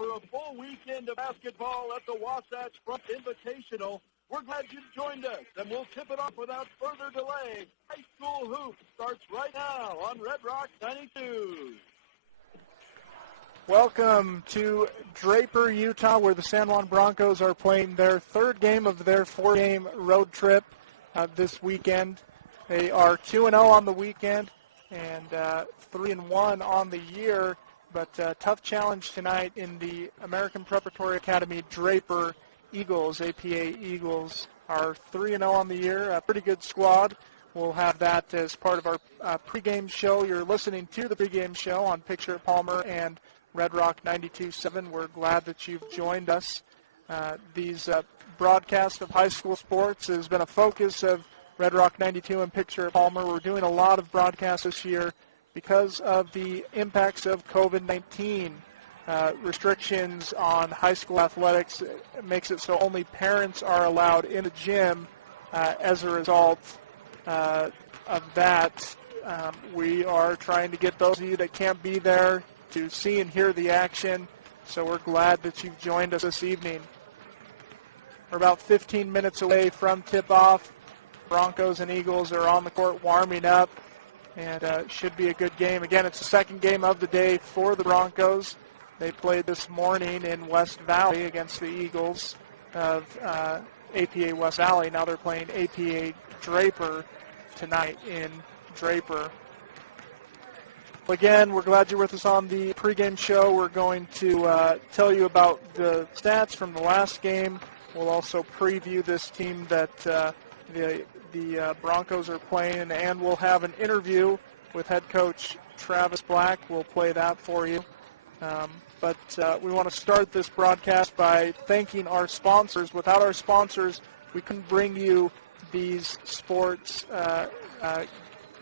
for a full weekend of basketball at the Wasatch Front Invitational. We're glad you joined us, and we'll tip it off without further delay. High School Hoops starts right now on Red Rock 92. Welcome to Draper, Utah, where the San Juan Broncos are playing their third game of their four-game road trip this weekend. They are 2-0 on the weekend and 3-1 on the year, but tough challenge tonight in the American Preparatory Academy Draper Eagles. APA Eagles are 3-0 on the year, a pretty good squad. We'll have that as part of our pregame show. You're listening to the pregame show on Picture at Palmer and Red Rock 92.7. We're glad that you've joined us. These broadcasts of high school sports has been a focus of Red Rock 92 and Picture at Palmer. We're doing a lot of broadcasts this year because of the impacts of COVID-19. Restrictions on high school athletics makes it so only parents are allowed in the gym. As a result of that, we are trying to get those of you that can't be there to see and hear the action. So we're glad that you've joined us this evening. We're about 15 minutes away from tip-off. Broncos and Eagles are on the court warming up, and should be a good game. Again, it's the second game of the day for the Broncos. They played this morning in West Valley against the Eagles of APA West Valley. Now they're playing APA Draper tonight in Draper. Again, we're glad you're with us on the pregame show. We're going to tell you about the stats from the last game. We'll also preview this team that the Broncos are playing, and we'll have an interview with head coach Travis Black. We'll play that for you. But we want to start this broadcast by thanking our sponsors. Without our sponsors, we couldn't bring you these sports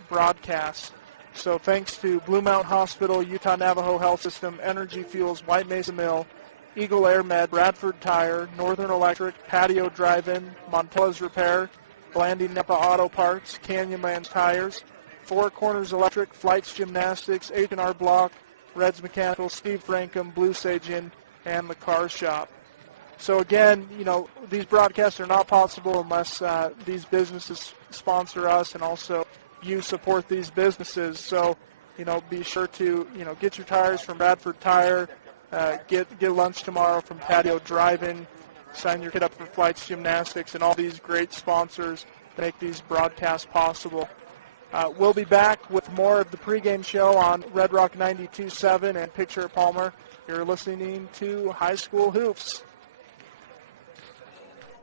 broadcasts. So thanks to Blue Mountain Hospital, Utah Navajo Health System, Energy Fuels, White Mesa Mill, Eagle Air Med, Bradford Tire, Northern Electric, Patio Drive-In, Montella's Repair, Blanding Napa Auto Parts, Canyonlands Tires, Four Corners Electric, Flights Gymnastics, H&R Block, Reds Mechanical, Steve Frankham, Blue Sage Inn, and the Car Shop. So again, you know, these broadcasts are not possible unless these businesses sponsor us, and also you support these businesses. So, you know, be sure to, you know, get your tires from Bradford Tire, get lunch tomorrow from Patio Drive-In, sign your kid up for Flights Gymnastics, and all these great sponsors that make these broadcasts possible. We'll be back with more of the pregame show on Red Rock 92.7 and Picture at Palmer. You're listening to High School Hoops.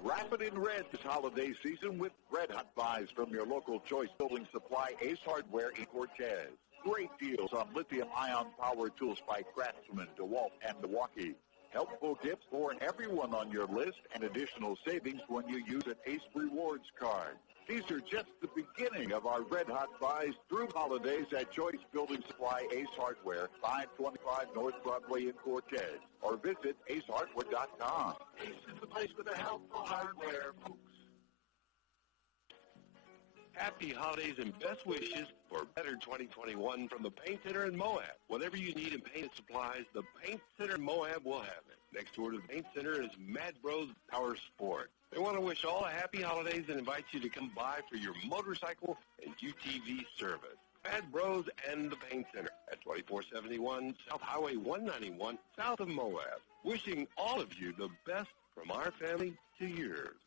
Wrap it in red this holiday season with red hot buys from your local Choice Building Supply Ace Hardware in Cortez. Great deals on lithium-ion power tools by Craftsman, DeWalt, and Milwaukee. Helpful gifts for everyone on your list, and additional savings when you use an Ace Rewards card. These are just the beginning of our red hot buys through holidays at Choice Building Supply Ace Hardware, 525 North Broadway in Cortez, or visit acehardware.com. Ace is the place with the helpful hardware, folks. Happy holidays and best wishes for better 2021 from the Paint Center in Moab. Whatever you need in paint supplies, the Paint Center in Moab will have it. Next door to the Paint Center is Mad Bros Power Sport. They want to wish all a happy holidays and invite you to come by for your motorcycle and UTV service. Mad Bros and the Paint Center at 2471 South Highway 191, south of Moab. Wishing all of you the best from our family to yours.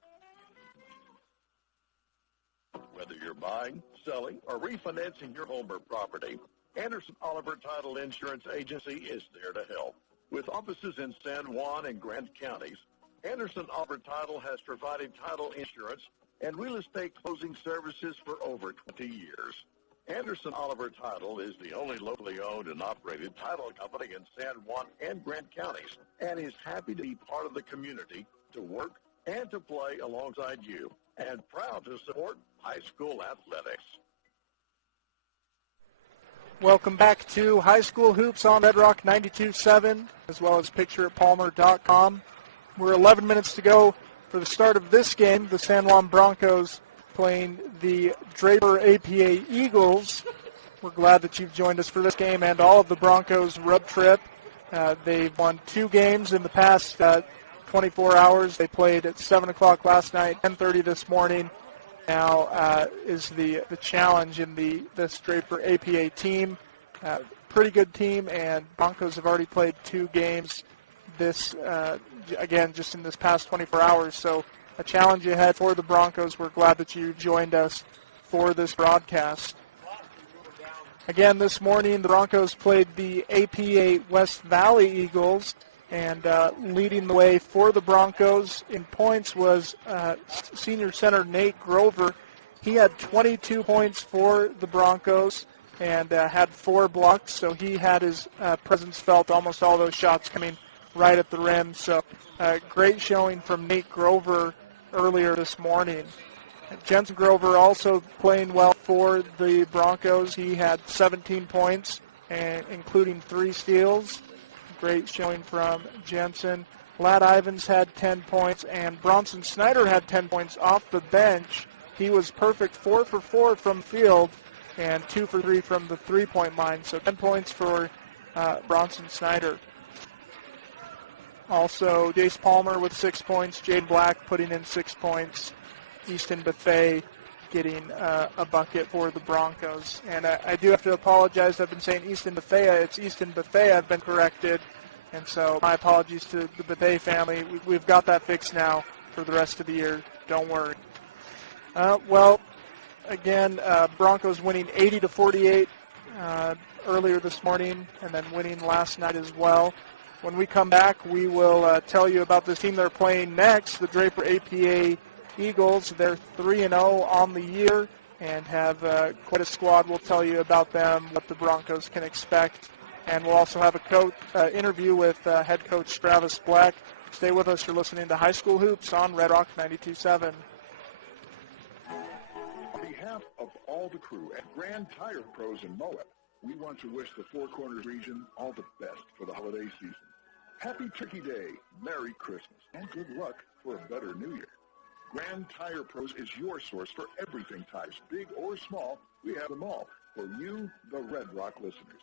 Whether you're buying, selling, or refinancing your home or property, Anderson Oliver Title Insurance Agency is there to help. With offices in San Juan and Grant counties, Anderson Oliver Title has provided title insurance and real estate closing services for over 20 years. Anderson Oliver Title is the only locally owned and operated title company in San Juan and Grant counties, and is happy to be part of the community to work and to play alongside you, and proud to support high school athletics. Welcome back to High School Hoops on Red Rock 92.7, as well as pictureatpalmer.com. We're 11 minutes to go for the start of this game. The San Juan Broncos playing the Draper APA Eagles. We're glad that you've joined us for this game and all of the Broncos road trip. They've won 2 games in the past 24 hours. They played at 7 o'clock last night, 10:30 this morning. Now is the challenge in this Draper APA team. Pretty good team, and Broncos have already played 2 games this, again, just in this past 24 hours. So a challenge ahead for the Broncos. We're glad that you joined us for this broadcast. Again, this morning, the Broncos played the APA West Valley Eagles, and leading the way for the Broncos in points was senior center Nate Grover. He had 22 points for the Broncos and had 4 blocks, so he had his presence felt, almost all those shots coming right at the rim. So great showing from Nate Grover earlier this morning. Jensen Grover also playing well for the Broncos. He had 17 points, including 3 steals. Great showing from Jensen. Ladd Ivins had 10 points, and Bronson Snyder had 10 points off the bench. He was perfect, 4 for 4 from field and 2 for 3 from the three-point line. So 10 points for Bronson Snyder. Also, Jace Palmer with 6 points. Jade Black putting in 6 points. Easton Buffet getting a bucket for the Broncos. And I do have to apologize. I've been saying Easton Buffet. It's Easton Buffet. I've been corrected. And so my apologies to the Buffet family. We've got that fixed now for the rest of the year. Don't worry. Well, again, Broncos winning 80-48 earlier this morning, and then winning last night as well. When we come back, we will tell you about this team they're playing next, the Draper APA Eagles. They're 3-0 on the year and have quite a squad. We'll tell you about them, what the Broncos can expect, and we'll also have a interview with head coach Travis Black. Stay with us. You're listening to High School Hoops on Red Rock 92.7. On behalf of all the crew at Grand Tire Pros in Moab, we want to wish the Four Corners region all the best for the holiday season. Happy Turkey Day, Merry Christmas, and good luck for a better New Year. Grand Tire Pros is your source for everything tires, big or small. We have them all for you, the Red Rock listeners.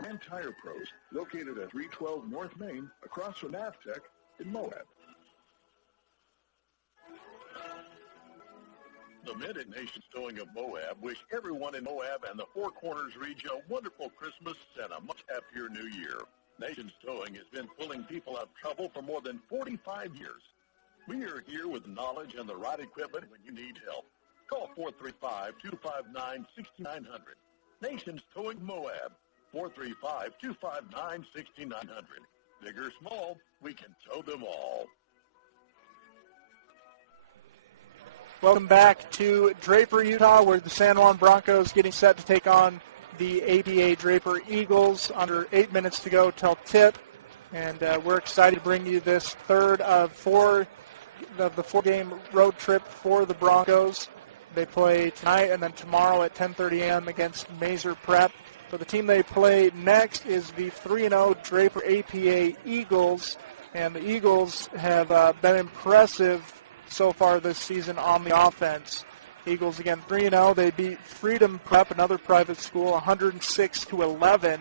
Grand Tire Pros, located at 312 North Main, across from NAVTech in Moab. The Men at Nations Towing of Moab wish everyone in Moab and the Four Corners region a wonderful Christmas and a much happier New Year. Nations Towing has been pulling people out of trouble for more than 45 years. We are here with knowledge and the right equipment when you need help. Call 435-259-6900. Nations Towing Moab, 435-259-6900. Big or small, we can tow them all. Welcome back to Draper, Utah, where the San Juan Broncos getting set to take on the APA Draper Eagles. Under 8 minutes to go till tip, and we're excited to bring you this third of the 4-game road trip for the Broncos. They play tonight and then tomorrow at 10:30 a.m. against Mazer Prep. So the team they play next is the 3-0 Draper APA Eagles, and the Eagles have been impressive so far this season on the offense. Eagles, again, 3-0. They beat Freedom Prep, another private school, 106-11.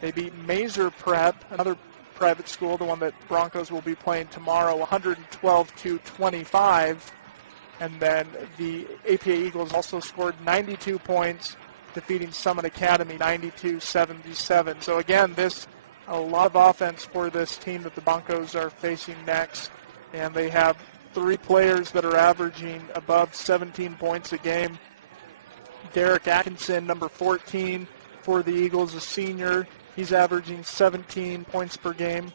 They beat Mazer Prep, another private school, the one that Broncos will be playing tomorrow, 112-25. And then the APA Eagles also scored 92 points, defeating Summit Academy 92-77. So again, a lot of offense for this team that the Broncos are facing next. And they have 3 players that are averaging above 17 points a game. Derek Atkinson, number 14 for the Eagles, a senior. He's averaging 17 points per game.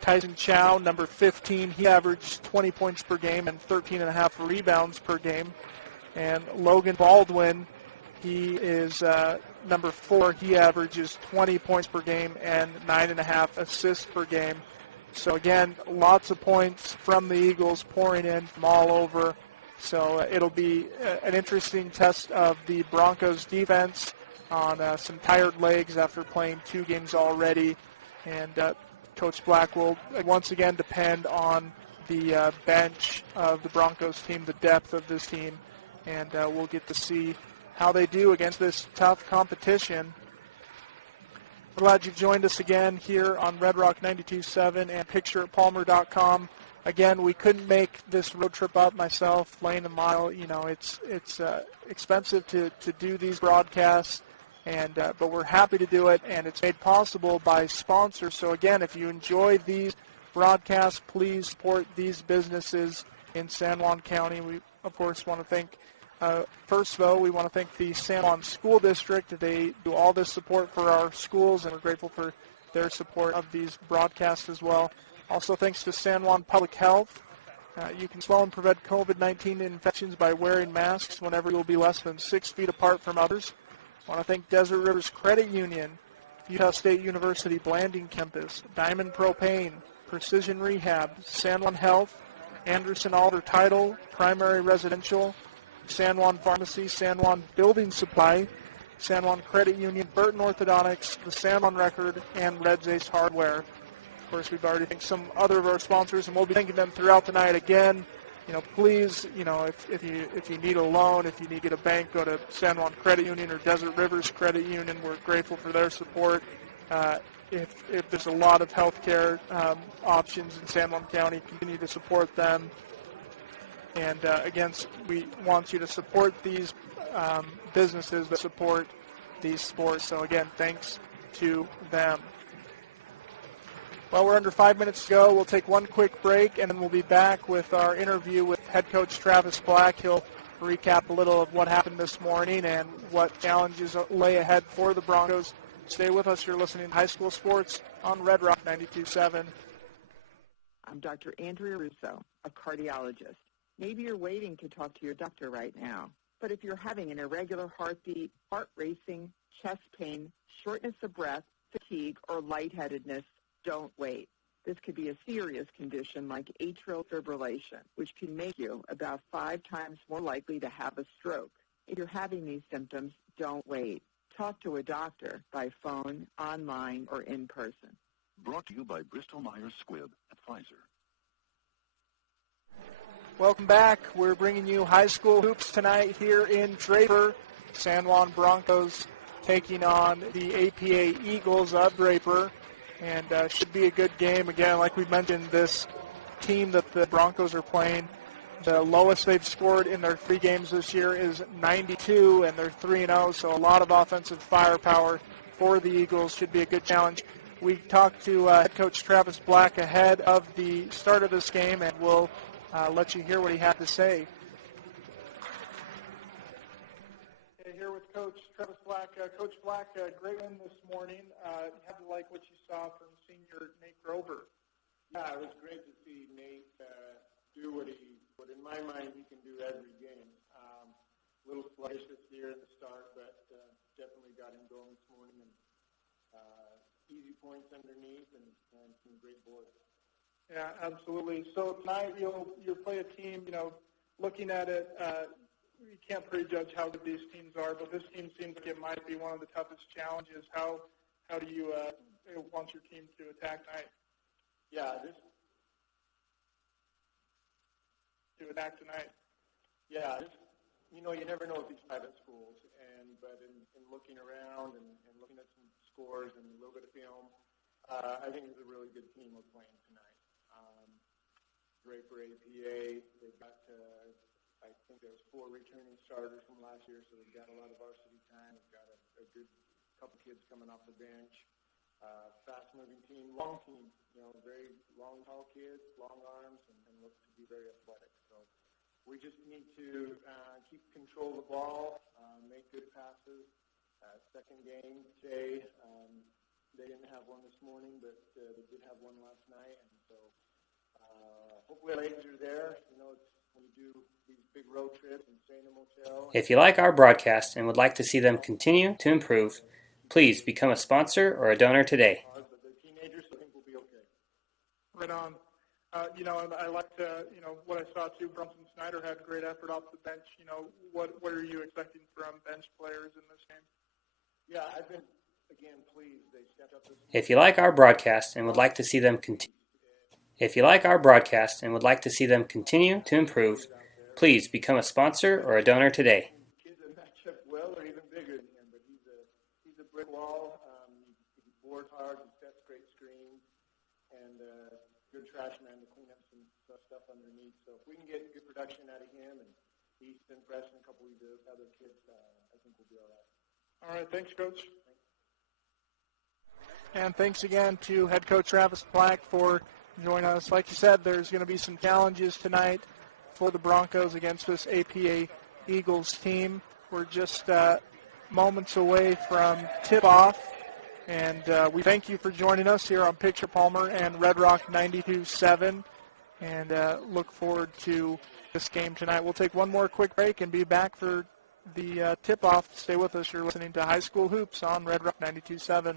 Tyson Chow, number 15, he averaged 20 points per game and 13.5 rebounds per game. And Logan Baldwin, he is number 4. He averages 20 points per game and 9.5 assists per game. So again, lots of points from the Eagles pouring in from all over. So it'll be an interesting test of the Broncos defense on some tired legs after playing 2 games already. And Coach Black will once again depend on the bench of the Broncos team, the depth of this team. And we'll get to see how they do against this tough competition. We're glad you've joined us again here on Red Rock 92.7 and pictureatpalmer.com. Again, we couldn't make this road trip up myself, Lane and Mile. You know, it's expensive to do these broadcasts, and but we're happy to do it, and it's made possible by sponsors. So again, if you enjoy these broadcasts, please support these businesses in San Juan County. We, of course, want to thank, first though, we want to thank the San Juan School District. They do all this support for our schools, and we're grateful for their support of these broadcasts as well. Also, thanks to San Juan Public Health. You can slow and prevent COVID-19 infections by wearing masks whenever you'll be less than 6 feet apart from others. I want to thank Desert Rivers Credit Union, Utah State University Blanding Campus, Diamond Propane, Precision Rehab, San Juan Health, Anderson Alder Title, Primary Residential, San Juan Pharmacy, San Juan Building Supply, San Juan Credit Union, Burton Orthodontics, the San Juan Record, and Red's Ace Hardware. Of course, we've already thanked some other of our sponsors, and we'll be thanking them throughout the night again. You know, please, you know, if you need a loan, if you need to get a bank, go to San Juan Credit Union or Desert Rivers Credit Union. We're grateful for their support. If there's a lot of healthcare options in San Juan County, continue to support them. And again, we want you to support these businesses that support these sports. So again, thanks to them. Well, we're under 5 minutes to go. We'll take one quick break, and then we'll be back with our interview with head coach Travis Black. He'll recap a little of what happened this morning and what challenges lay ahead for the Broncos. Stay with us. You're listening to High School Sports on Red Rock 92.7. I'm Dr. Andrea Russo, a cardiologist. Maybe you're waiting to talk to your doctor right now, but if you're having an irregular heartbeat, heart racing, chest pain, shortness of breath, fatigue, or lightheadedness, don't wait. This could be a serious condition like atrial fibrillation, which can make you about 5 times more likely to have a stroke. If you're having these symptoms, don't wait. Talk to a doctor by phone, online, or in person. Brought to you by Bristol-Myers Squibb at Pfizer. Welcome back. We're bringing you high school hoops tonight here in Draper. San Juan Broncos taking on the APA Eagles of Draper. And should be a good game. Again, like we mentioned, this team that the Broncos are playing, the lowest they've scored in their 3 games this year is 92, and they're 3-0, so a lot of offensive firepower for the Eagles. Should be a good challenge. We talked to head coach Travis Black ahead of the start of this game, and we'll let you hear what he had to say. Here with Coach Travis Black. Coach Black, great win this morning. You have to like what you saw from senior Nate Grover. Yeah, it was great to see Nate do what in my mind he can do every game. A little sluggish this year in the start, but definitely got him going this morning. And easy points underneath and some great boards. Yeah, absolutely. So tonight you'll play a team. You know, looking at it. You can't prejudge how good these teams are, but this team seems like it might be one of the toughest challenges. How do you want your team to attack tonight? Yeah, you know, you never know with these private schools, but in looking around and looking at some scores and a little bit of film, I think it's a really good team we're playing tonight. Draper APA, they've got I think there's 4 returning starters from last year, so they've got a lot of varsity time. They've got a good couple kids coming off the bench. Fast-moving team, long team, you know, very long, tall kids, long arms, and look to be very athletic. So we just need to keep control of the ball, make good passes. Second game today, they didn't have one this morning, but they did have one last night, and so hopefully our legs are there. You know, it's when you do these big road trips and stay in a motel. If you like our broadcast and would like to see them continue to improve, please become a sponsor or a donor today. But they're teenagers, so I think we'll be okay. Right on. You know, and I liked, you know, what I saw too. Brunson Snyder had great effort off the bench. You know, what are you expecting from bench players in this game? Yeah, I've been, again, pleased. They stepped up this. If you like our broadcast and would like to see them continue to improve, please become a sponsor or a donor today. Kids that match up well or even bigger than him, but he's a brick wall. He good trash man to clean up some stuff underneath. So if we can get good production out of him and Easton, Preston, a couple of the other kids, I think we'll be all right. All right, thanks, Coach. And thanks again to head coach Travis Black for joining us. Like you said, there's going to be some challenges tonight for the Broncos against this APA Eagles team. We're just moments away from tip-off, and we thank you for joining us here on Picture Palmer and Red Rock 92.7, and look forward to this game tonight. We'll take one more quick break and be back for the tip-off. Stay with us. You're listening to High School Hoops on Red Rock 92.7.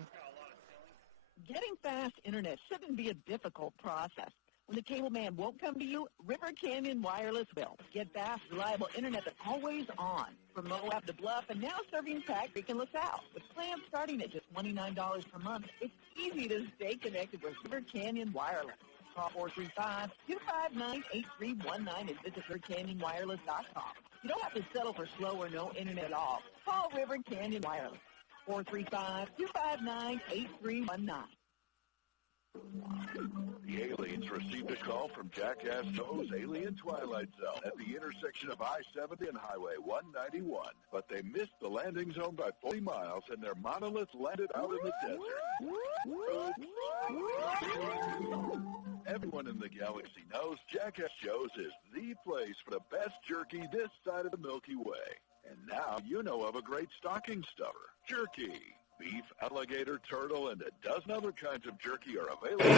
Getting fast internet shouldn't be a difficult process. When the cable man won't come to you, River Canyon Wireless will. Get fast, reliable internet that's always on. From Moab to Bluff and now serving Pack Creek and LaSalle. With plans starting at just $29 per month, it's easy to stay connected with River Canyon Wireless. Call 435-259-8319 and visit rivercanyonwireless.com. You don't have to settle for slow or no internet at all. Call River Canyon Wireless. 435-259-8319. The aliens received a call from Jackass Joe's Alien Twilight Zone at the intersection of I-70 and Highway 191, but they missed the landing zone by 40 miles and their monolith landed out in the desert. Everyone in the galaxy knows Jackass Joe's is the place for the best jerky this side of the Milky Way. And now you know of a great stocking stuffer, jerky. Beef, alligator, turtle, and a dozen other kinds of jerky are available.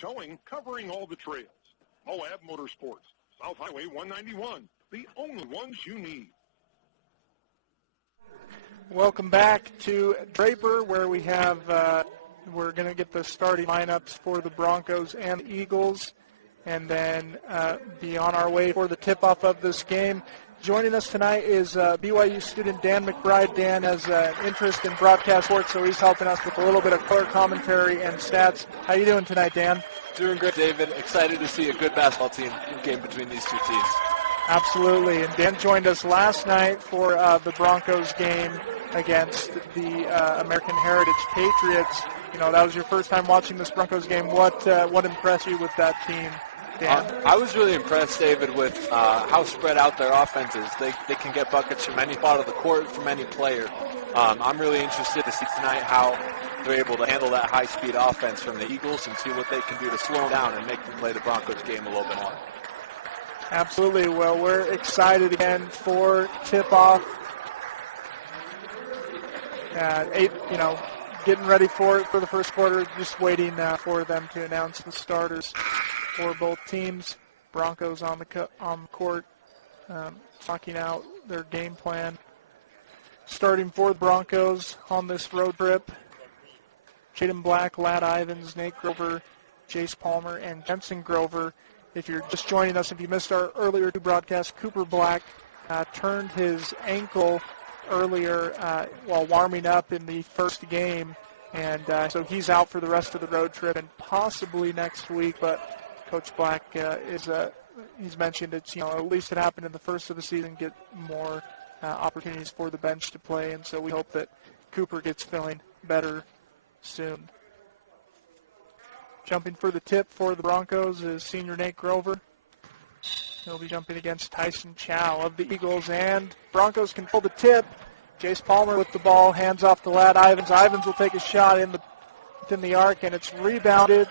Towing, covering all the trails. Moab Motorsports, South Highway 191, the only ones you need. Welcome back to Draper, where we have, we're going to get the starting lineups for the Broncos and Eagles, and then be on our way for the tip-off of this game. Joining us tonight is BYU student Dan McBride. Dan has an interest in broadcast work, so he's helping us with a little bit of color commentary and stats. How you doing tonight, Dan? Doing great, David. Excited to see a good basketball game between these two teams. Absolutely. And Dan joined us last night for the Broncos game against the American Heritage Patriots. You know, that was your first time watching this Broncos game. What impressed you with that team, Dan? I was really impressed, David, with how spread out their offense is. They can get buckets from any part of the court, from any player. I'm really interested to see tonight how they're able to handle that high-speed offense from the Eagles and see what they can do to slow them down and make them play the Broncos game a little bit more. Absolutely. Well, we're excited again for tip-off. 8, getting ready for the first quarter, just waiting for them to announce the starters for both teams. Broncos on the court, talking out their game plan. Starting for the Broncos on this road trip, Jaden Black, Ladd Ivins, Nate Grover, Jace Palmer, and Jensen Grover. If you're just joining us, if you missed our earlier two broadcasts, Cooper Black turned his ankle earlier while warming up in the first game, and so he's out for the rest of the road trip and possibly next week. But Coach Black he's mentioned it's at least it happened in the first of the season, get more opportunities for the bench to play, and so we hope that Cooper gets feeling better soon. Jumping for the tip for the Broncos is senior Nate Grover. He'll be jumping against Tyson Chow of the Eagles, and Broncos control the tip. Jace Palmer with the ball, hands off to Ladd Ivins. Ivins will take a shot in the in the arc, and it's rebounded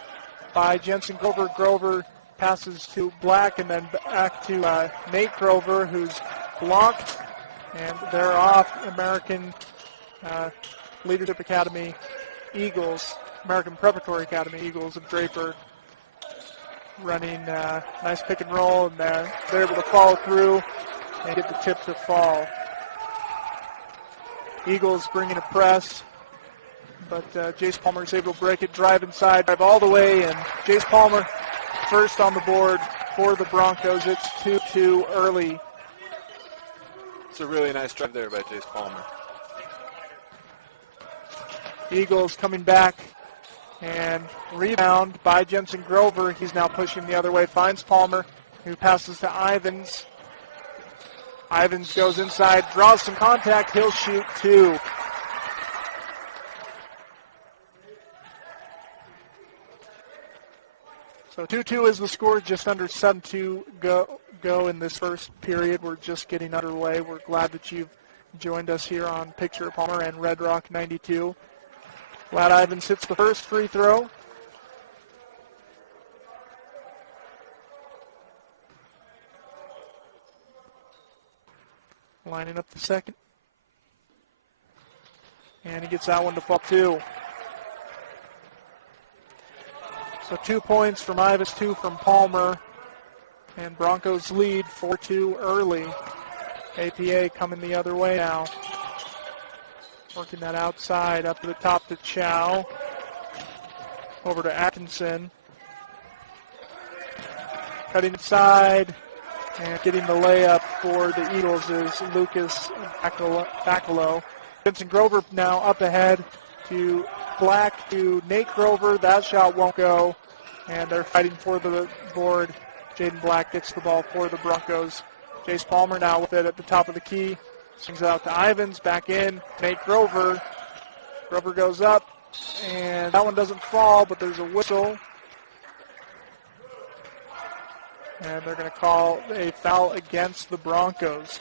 by Jensen Grover. Grover passes to Black and then back to Nate Grover, who's blocked, and they're off. American Leadership Academy Eagles, American Preparatory Academy Eagles of Draper running nice pick and roll, and they're able to follow through and get the tip to fall. Eagles bringing a press, but Jace Palmer is able to break it, drive inside, drive all the way, and Jace Palmer first on the board for the Broncos. It's 2-2 early. It's a really nice drive there by Jace Palmer. Eagles coming back, and rebound by Jensen Grover. He's now pushing the other way, finds Palmer, who passes to Ivins. Ivins goes inside, draws some contact. He'll shoot two. So 2-2 is the score, just under 7 to go in this first period. We're just getting underway. We're glad that you've joined us here on Picture Palmer and Red Rock 92. Glad Ivins hits the first free throw. Lining up the second. And he gets that one to fall too. So 2 points from Ivins, 2 from Palmer. And Broncos lead 4-2 early. APA coming the other way now. Working that outside up to the top to Chow. Over to Atkinson. Cutting inside. And getting the layup for the Eagles is Lucas Bacalo. Vincent Grover now up ahead to Black to Nate Grover. That shot won't go. And they're fighting for the board. Jaden Black gets the ball for the Broncos. Jace Palmer now with it at the top of the key. Swings it out to Ivins. Back in. Nate Grover. Grover goes up. And that one doesn't fall, but there's a whistle. And they're going to call a foul against the Broncos.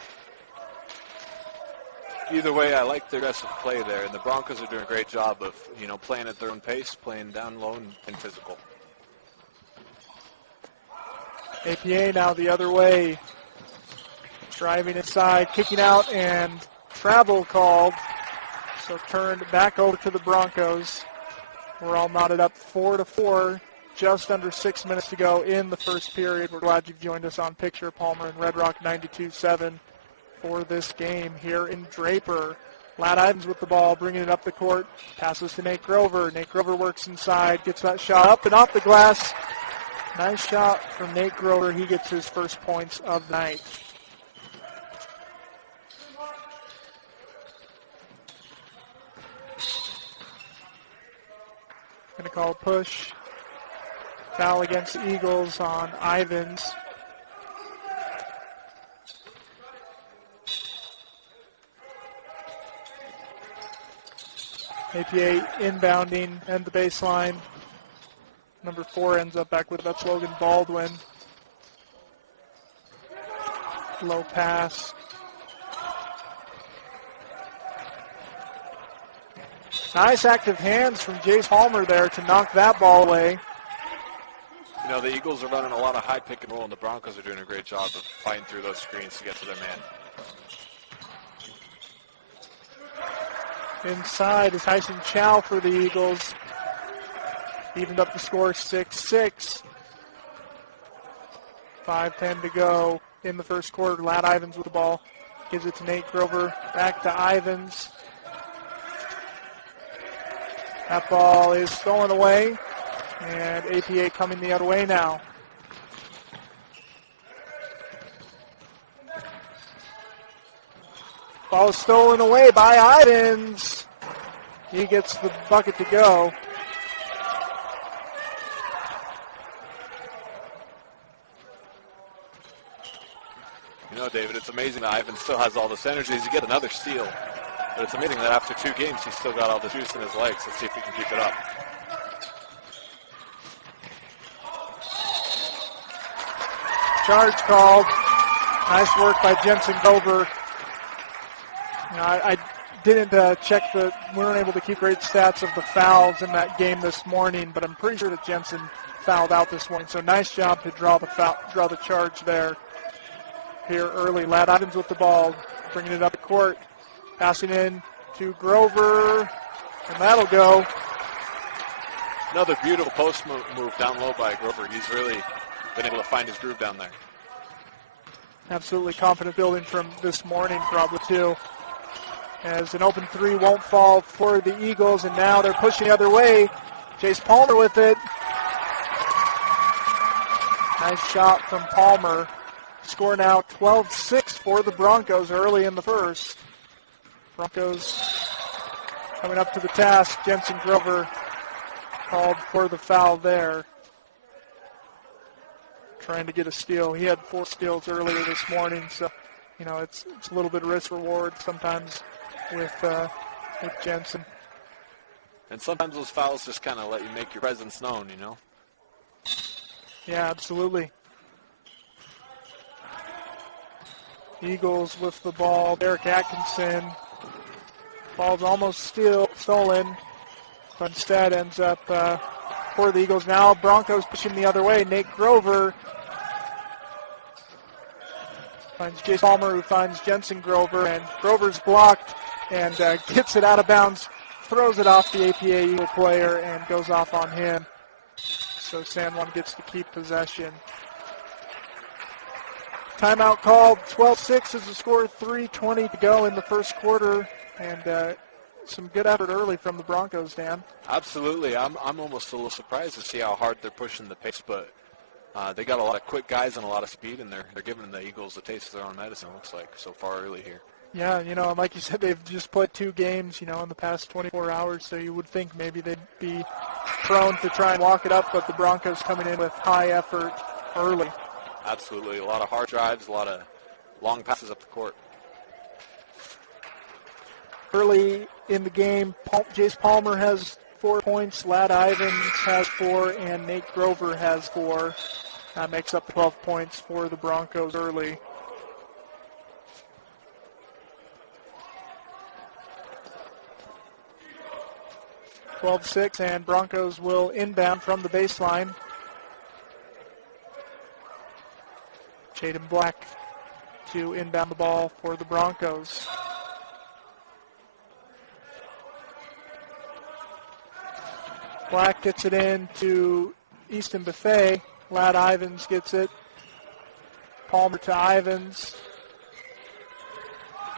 Either way, I like the aggressive play there, and the Broncos are doing a great job of, playing at their own pace, playing down low and physical. APA now the other way. Driving inside, kicking out, and travel called. So turned back over to the Broncos. We're all knotted up 4-4. Just under 6 minutes to go in the first period. We're glad you've joined us on Picture Palmer and Red Rock 92.7 for this game here in Draper. Lad Ivins with the ball, bringing it up the court. Passes to Nate Grover. Nate Grover works inside, gets that shot up and off the glass. Nice shot from Nate Grover. He gets his first points of the night. Going to call a push. Foul against the Eagles on Ivins. APA inbounding and the baseline. Number 4 ends up back with that's Logan Baldwin. Low pass. Nice active hands from Jace Palmer there to knock that ball away. The Eagles are running a lot of high pick and roll, and the Broncos are doing a great job of fighting through those screens to get to their man. Inside is Tyson Chow for the Eagles. Evened up the score 6-6. 5:10 to go in the first quarter. Lad Ivins with the ball. Gives it to Nate Grover. Back to Ivins. That ball is stolen away. And APA coming the other way now. Ball is stolen away by Ivins. He gets the bucket to go. David, it's amazing that Ivins still has all this energy to get another steal. But it's amazing that after 2 games, he's still got all the juice in his legs. Let's see if he can keep it up. Charge called. Nice work by Jensen Grover. I didn't we weren't able to keep great stats of the fouls in that game this morning, but I'm pretty sure that Jensen fouled out this morning. So nice job to draw the charge there here early. Ladd Ivins with the ball, bringing it up the court, passing in to Grover, and that'll go. Another beautiful post move down low by Grover. He's really been able to find his groove down there. Absolutely confident building from this morning, probably too. As an open three won't fall for the Eagles, and now they're pushing the other way. Chase Palmer with it. Nice shot from Palmer. Score now 12-6 for the Broncos early in the first. Broncos coming up to the task. Jensen Grover called for the foul there. Trying to get a steal. He had 4 steals earlier this morning, so it's a little bit of risk reward sometimes with Jensen. And sometimes those fouls just kind of let you make your presence known, Yeah, absolutely. Eagles with the ball. Derek Atkinson. Ball's almost stolen, but instead ends up for the Eagles. Now Broncos pushing the other way. Nate Grover finds Jace Palmer, who finds Jensen Grover, and Grover's blocked and gets it out of bounds, throws it off the APA Eagle player, and goes off on him. So San Juan gets to keep possession. Timeout called. 12-6 is the score. 3:20 to go in the first quarter, and some good effort early from the Broncos, Dan. Absolutely. I'm almost a little surprised to see how hard they're pushing the pace, but they got a lot of quick guys and a lot of speed, and they're giving the Eagles a taste of their own medicine, it looks like, so far early here. Yeah, and like you said, they've just played 2 games, in the past 24 hours, so you would think maybe they'd be prone to try and walk it up, but the Broncos coming in with high effort early. Absolutely. A lot of hard drives, a lot of long passes up the court. Early in the game, Jace Palmer has 4 points, Ladd Ivins has 4, and Nate Grover has 4. That makes up 12 points for the Broncos early. (12-6), and Broncos will inbound from the baseline. Jaden Black to inbound the ball for the Broncos. Black gets it in to Easton Buffet. Ladd Ivins gets it. Palmer to Ivins.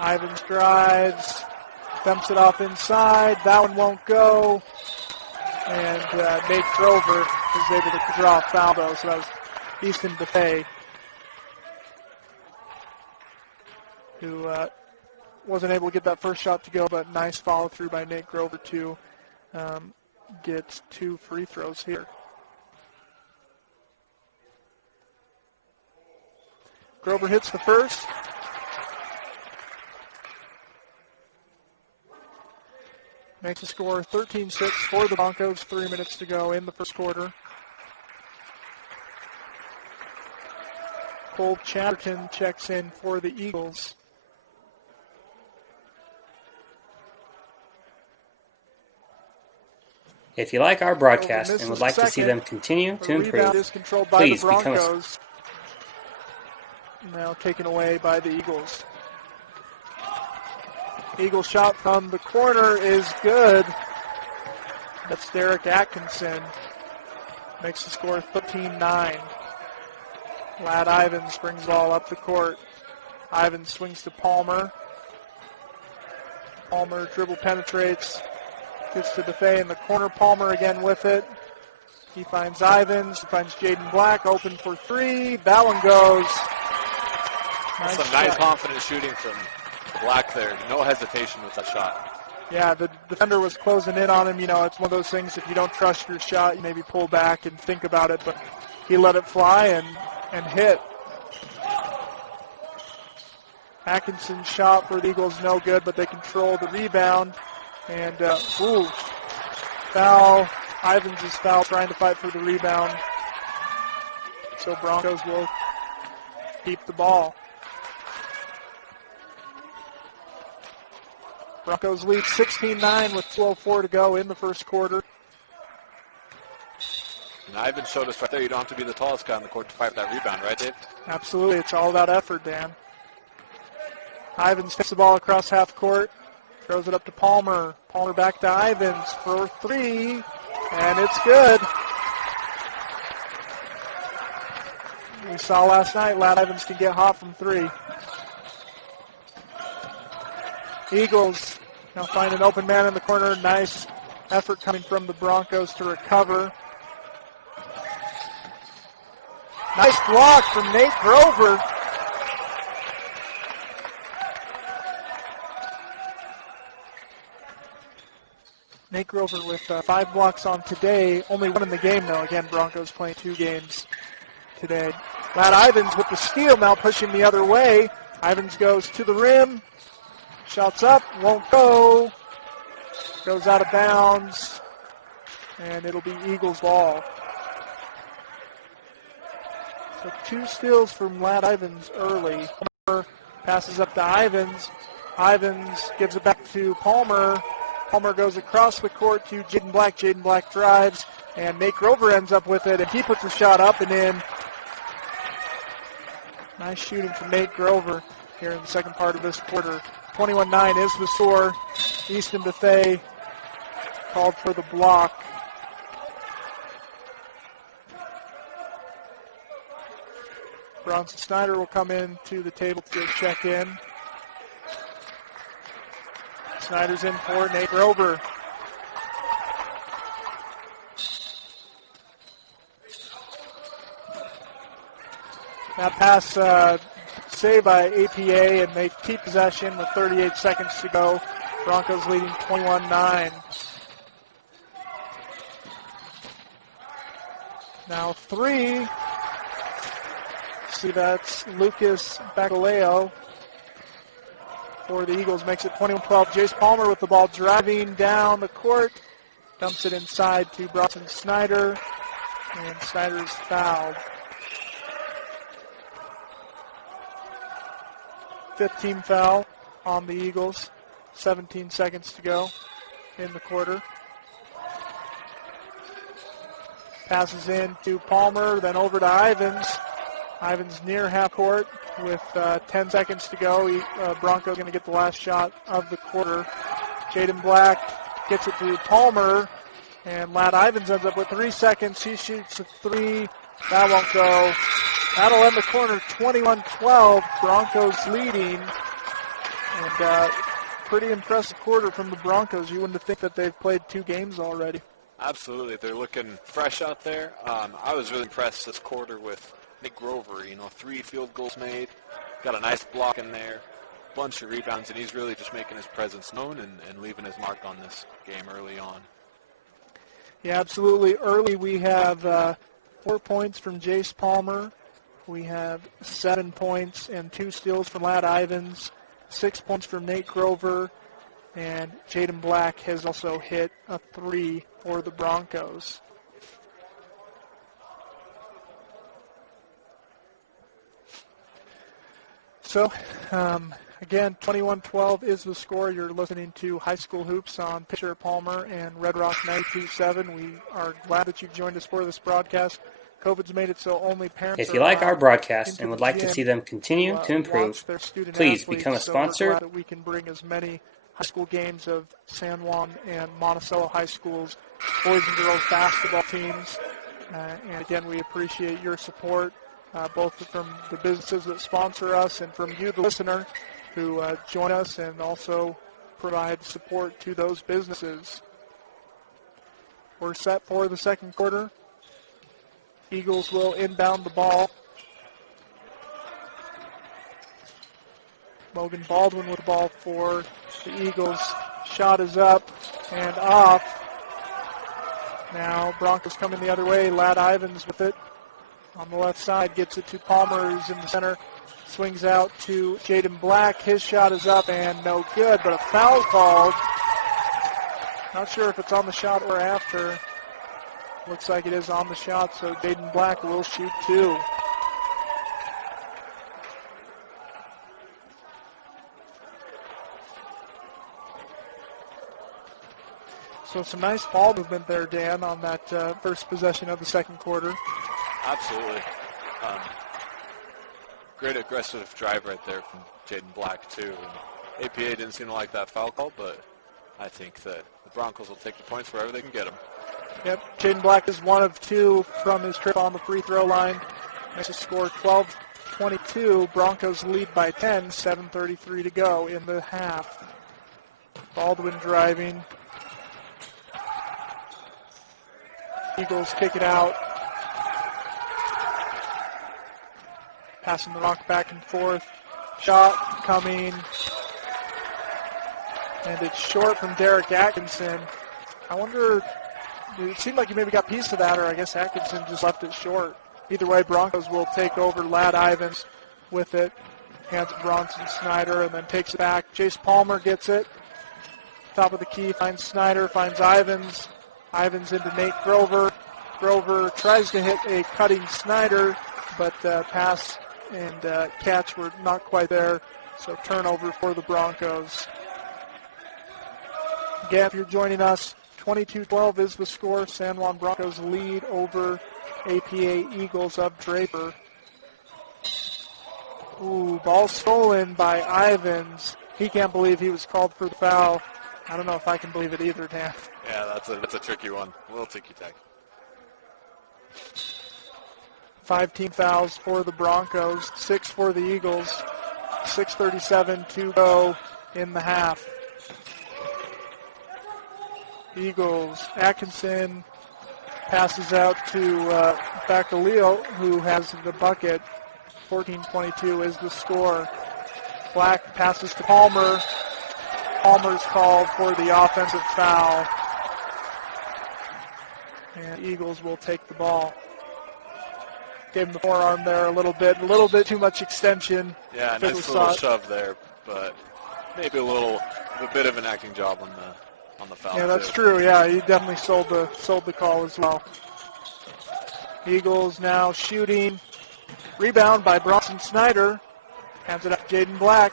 Ivins drives. Dumps it off inside. That one won't go. And Nate Grover is able to draw a foul, though. So that was Easton Buffet, who wasn't able to get that first shot to go, but nice follow-through by Nate Grover to get 2 free throws here. Grover hits the first. Makes the score 13-6 for the Broncos. 3 minutes to go in the first quarter. Cole Chatterton checks in for the Eagles. If you like our broadcast and would like to see them continue to improve, please become a... Now taken away by the Eagles. Eagles shot from the corner is good. That's Derek Atkinson. Makes the score 13-9. Ladd Ivins brings the ball up the court. Ivins swings to Palmer. Palmer dribble penetrates. Gets to Buffet in the corner. Palmer again with it. He finds Ivins. He finds Jaden Black open for 3. That one goes. Some nice confident shooting from Black there. No hesitation with that shot. Yeah, the defender was closing in on him. It's one of those things, if you don't trust your shot, you maybe pull back and think about it, but he let it fly and hit. Atkinson's shot for the Eagles no good, but they control the rebound. And, foul. Ivins is foul, trying to fight for the rebound. So Broncos will keep the ball. Broncos lead 16-9 with 2:04 to go in the first quarter. And Ivan showed us right there, you don't have to be the tallest guy on the court to fight that rebound, right, Dave? Absolutely. It's all about effort, Dan. Ivans takes the ball across half court, throws it up to Palmer. Palmer back to Ivans for three, and it's good. We saw last night, Lad Ivans can get hot from three. Eagles now find an open man in the corner. Nice effort coming from the Broncos to recover. Nice block from Nate Grover. Nate Grover with 5 blocks on today. Only one in the game, though. Again, Broncos playing 2 games today. Lad Ivans with the steal, now pushing the other way. Ivans goes to the rim. Shots up, won't go. Goes out of bounds. And it'll be Eagles ball. So 2 steals from Lad Ivans early. Palmer passes up to Ivans. Ivans gives it back to Palmer. Palmer goes across the court to Jaden Black. Jaden Black drives, and Nate Grover ends up with it, and he puts a shot up and in. Nice shooting from Nate Grover here in the second part of this quarter. 21-9 is the score. Easton Bethea called for the block. Bronson Snyder will come in to the table to check in. Snyder's in for Nate Grover. That pass saved by APA, and they keep possession with 38 seconds to go. Broncos leading 21-9. Now 3. See, that's Lucas Bagaleo for the Eagles, makes it 21-12. Jace Palmer with the ball driving down the court. Dumps it inside to Bronson Snyder, and Snyder's fouled. 5th team foul on the Eagles. 17 seconds to go in the quarter. Passes in to Palmer, then over to Ivans. Ivans near half court with 10 seconds to go. Broncos going to get the last shot of the quarter. Jaden Black gets it to Palmer, and Lad Ivans ends up with 3 seconds. He shoots a 3. That won't go. That'll end the corner 21-12. Broncos leading. And pretty impressive quarter from the Broncos. You wouldn't think that they've played 2 games already. Absolutely. They're looking fresh out there. I was really impressed this quarter with Nick Grover. 3 field goals made. Got a nice block in there. Bunch of rebounds, and he's really just making his presence known and leaving his mark on this game early on. Yeah, absolutely. Early we have 4 points from Jace Palmer. We have 7 points and 2 steals from Lad Ivans. 6 points from Nate Grover. And Jaden Black has also hit a 3 for the Broncos. So, again, 21-12 is the score. You're listening to High School Hoops on Pitcher Palmer and Red Rock 92.7. We are glad that you've joined us for this broadcast. COVID's made it so only parents. If you like our broadcast and would like to see them continue to improve, please become a sponsor. So we're glad that we can bring as many high school games of San Juan and Monticello High Schools, boys and girls basketball teams. And again, we appreciate your support, both from the businesses that sponsor us and from you, the listener, who join us and also provide support to those businesses. We're set for the second quarter. Eagles will inbound the ball. Logan Baldwin with the ball for the Eagles. Shot is up and off. Now Broncos coming the other way. Lad Ivans with it on the left side. Gets it to Palmer, who's in the center. Swings out to Jaden Black. His shot is up and no good, but a foul called. Not sure if it's on the shot or after. Looks like it is on the shot, so Jaden Black will shoot 2. So some nice ball movement there, Dan, on that first possession of the second quarter. Absolutely. Great aggressive drive right there from Jaden Black, too. And APA didn't seem to like that foul call, but I think that the Broncos will take the points wherever they can get them. Yep, Jaden Black is 1 of 2 from his trip on the free throw line. That's a score 12-22. Broncos lead by 10, 7:33 to go in the half. Baldwin driving. Eagles kick it out. Passing the rock back and forth. Shot coming. And it's short from Derek Atkinson. I wonder, it seemed like he maybe got a piece of that, or I guess Atkinson just left it short. Either way, Broncos will take over. Ladd Ivins with it. Hands to Bronson Snyder and then takes it back. Jace Palmer gets it. Top of the key, finds Snyder, finds Ivins. Ivins into Nate Grover. Grover tries to hit a cutting Snyder, but pass and catch were not quite there. So turnover for the Broncos. Again, if you're joining us, 22-12 is the score. San Juan Broncos lead over APA Eagles of Draper. Ooh, ball stolen by Ivins. He can't believe he was called for the foul. I don't know if I can believe it either, Dan. Yeah, that's a tricky one. A little ticky-tack. 5 team fouls for the Broncos, 6 for the Eagles. 6:37 to go in the half. Eagles, Atkinson passes out to Bacalio, who has the bucket. 14-22 is the score. Black passes to Palmer. Palmer's called for the offensive foul. And Eagles will take the ball. Gave him the forearm there a little bit too much extension. Yeah, nice little shove there, but maybe a bit of an acting job on the foul. Yeah, that's true. Yeah, he definitely sold the call as well. Eagles now shooting. Rebound by Bronson Snyder. Hands it up to Jaden Black.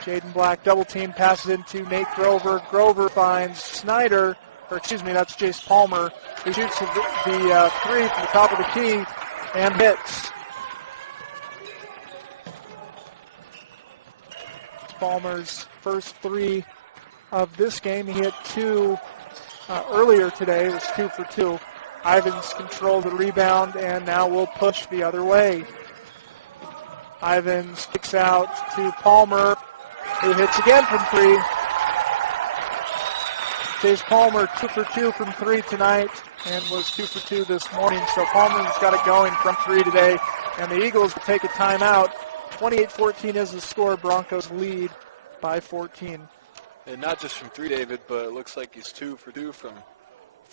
Jaden Black double team, passes into Nate Grover. Grover finds Snyder, that's Jace Palmer. He shoots the three from the top of the key and hits. Palmer's first three of this game. He hit 2 earlier today. It was 2 for 2. Ivins controlled the rebound and now will push the other way. Ivins kicks out to Palmer, who hits again from 3. Jace Palmer 2 for 2 from 3 tonight and was 2 for 2 this morning. So Palmer's got it going from 3 today. And the Eagles will take a timeout. 28-14 is the score. Broncos lead by 14. And not just from 3, David, but it looks like he's 2 for 2 from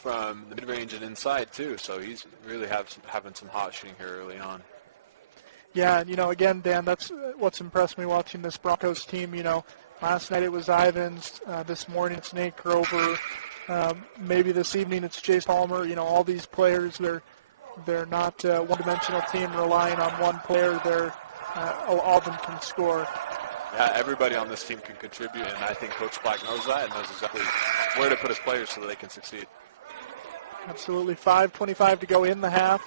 the mid-range and inside, too. So he's really having some hot shooting here early on. Yeah, and, again, Dan, that's what's impressed me watching this Broncos team. Last night it was Ivins. This morning it's Nate Grover. Maybe this evening it's Jace Palmer. All these players, they're not a one-dimensional team relying on one player. All of them can score. Yeah, everybody on this team can contribute, and I think Coach Black knows that and knows exactly where to put his players so that they can succeed. Absolutely. 5:25 to go in the half.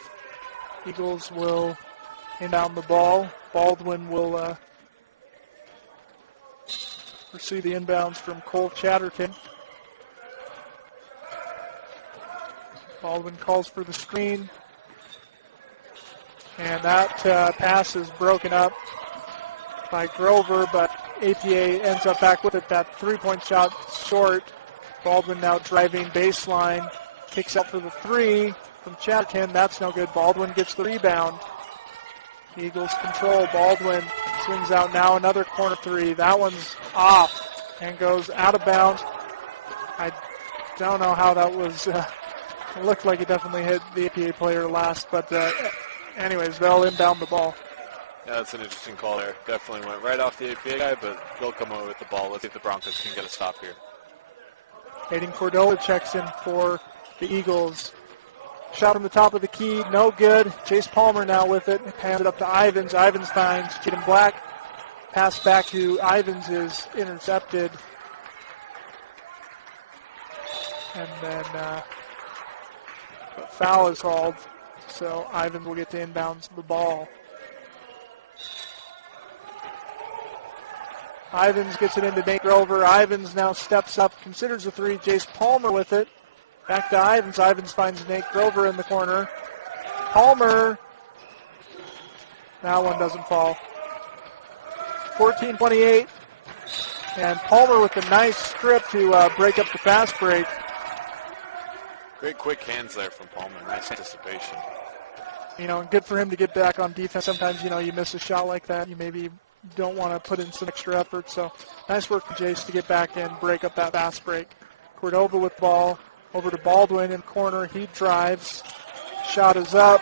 Eagles will inbound the ball. Baldwin will receive the inbounds from Cole Chatterton. Baldwin calls for the screen. And that pass is broken up by Grover, but APA ends up back with it. That three-point shot short. Baldwin now driving baseline. Kicks out for the 3 from Chatterton. That's no good. Baldwin gets the rebound. Eagles control. Baldwin swings out now. Another corner 3. That one's off and goes out of bounds. I don't know how that was. It looked like it definitely hit the APA player last, but anyways, they'll inbound the ball. Yeah, that's an interesting call there. Definitely went right off the APA guy, but they'll come over with the ball. Let's see if the Broncos can get a stop here. Hayden Cordova checks in for the Eagles. Shot from the top of the key, no good. Jace Palmer now with it. Hands it up to Ivins. Ivins finds Jaden Black. Pass back to Ivins is intercepted. And then a foul is called, so Ivan will get to inbounds the ball. Ivans gets it into Nate Grover. Ivans now steps up, considers a three. Jace Palmer with it. Back to Ivans. Ivans finds Nate Grover in the corner. Palmer. That one doesn't fall. 14-28. And Palmer with a nice strip to break up the fast break. Great quick hands there from Palmer. Nice anticipation. You know, good for him to get back on defense. Sometimes, you know, you miss a shot like that. You maybe don't want to put in some extra effort. So nice work from Jace to get back and break up that fast break. Cordova with ball. Over to Baldwin in corner. He drives. Shot is up.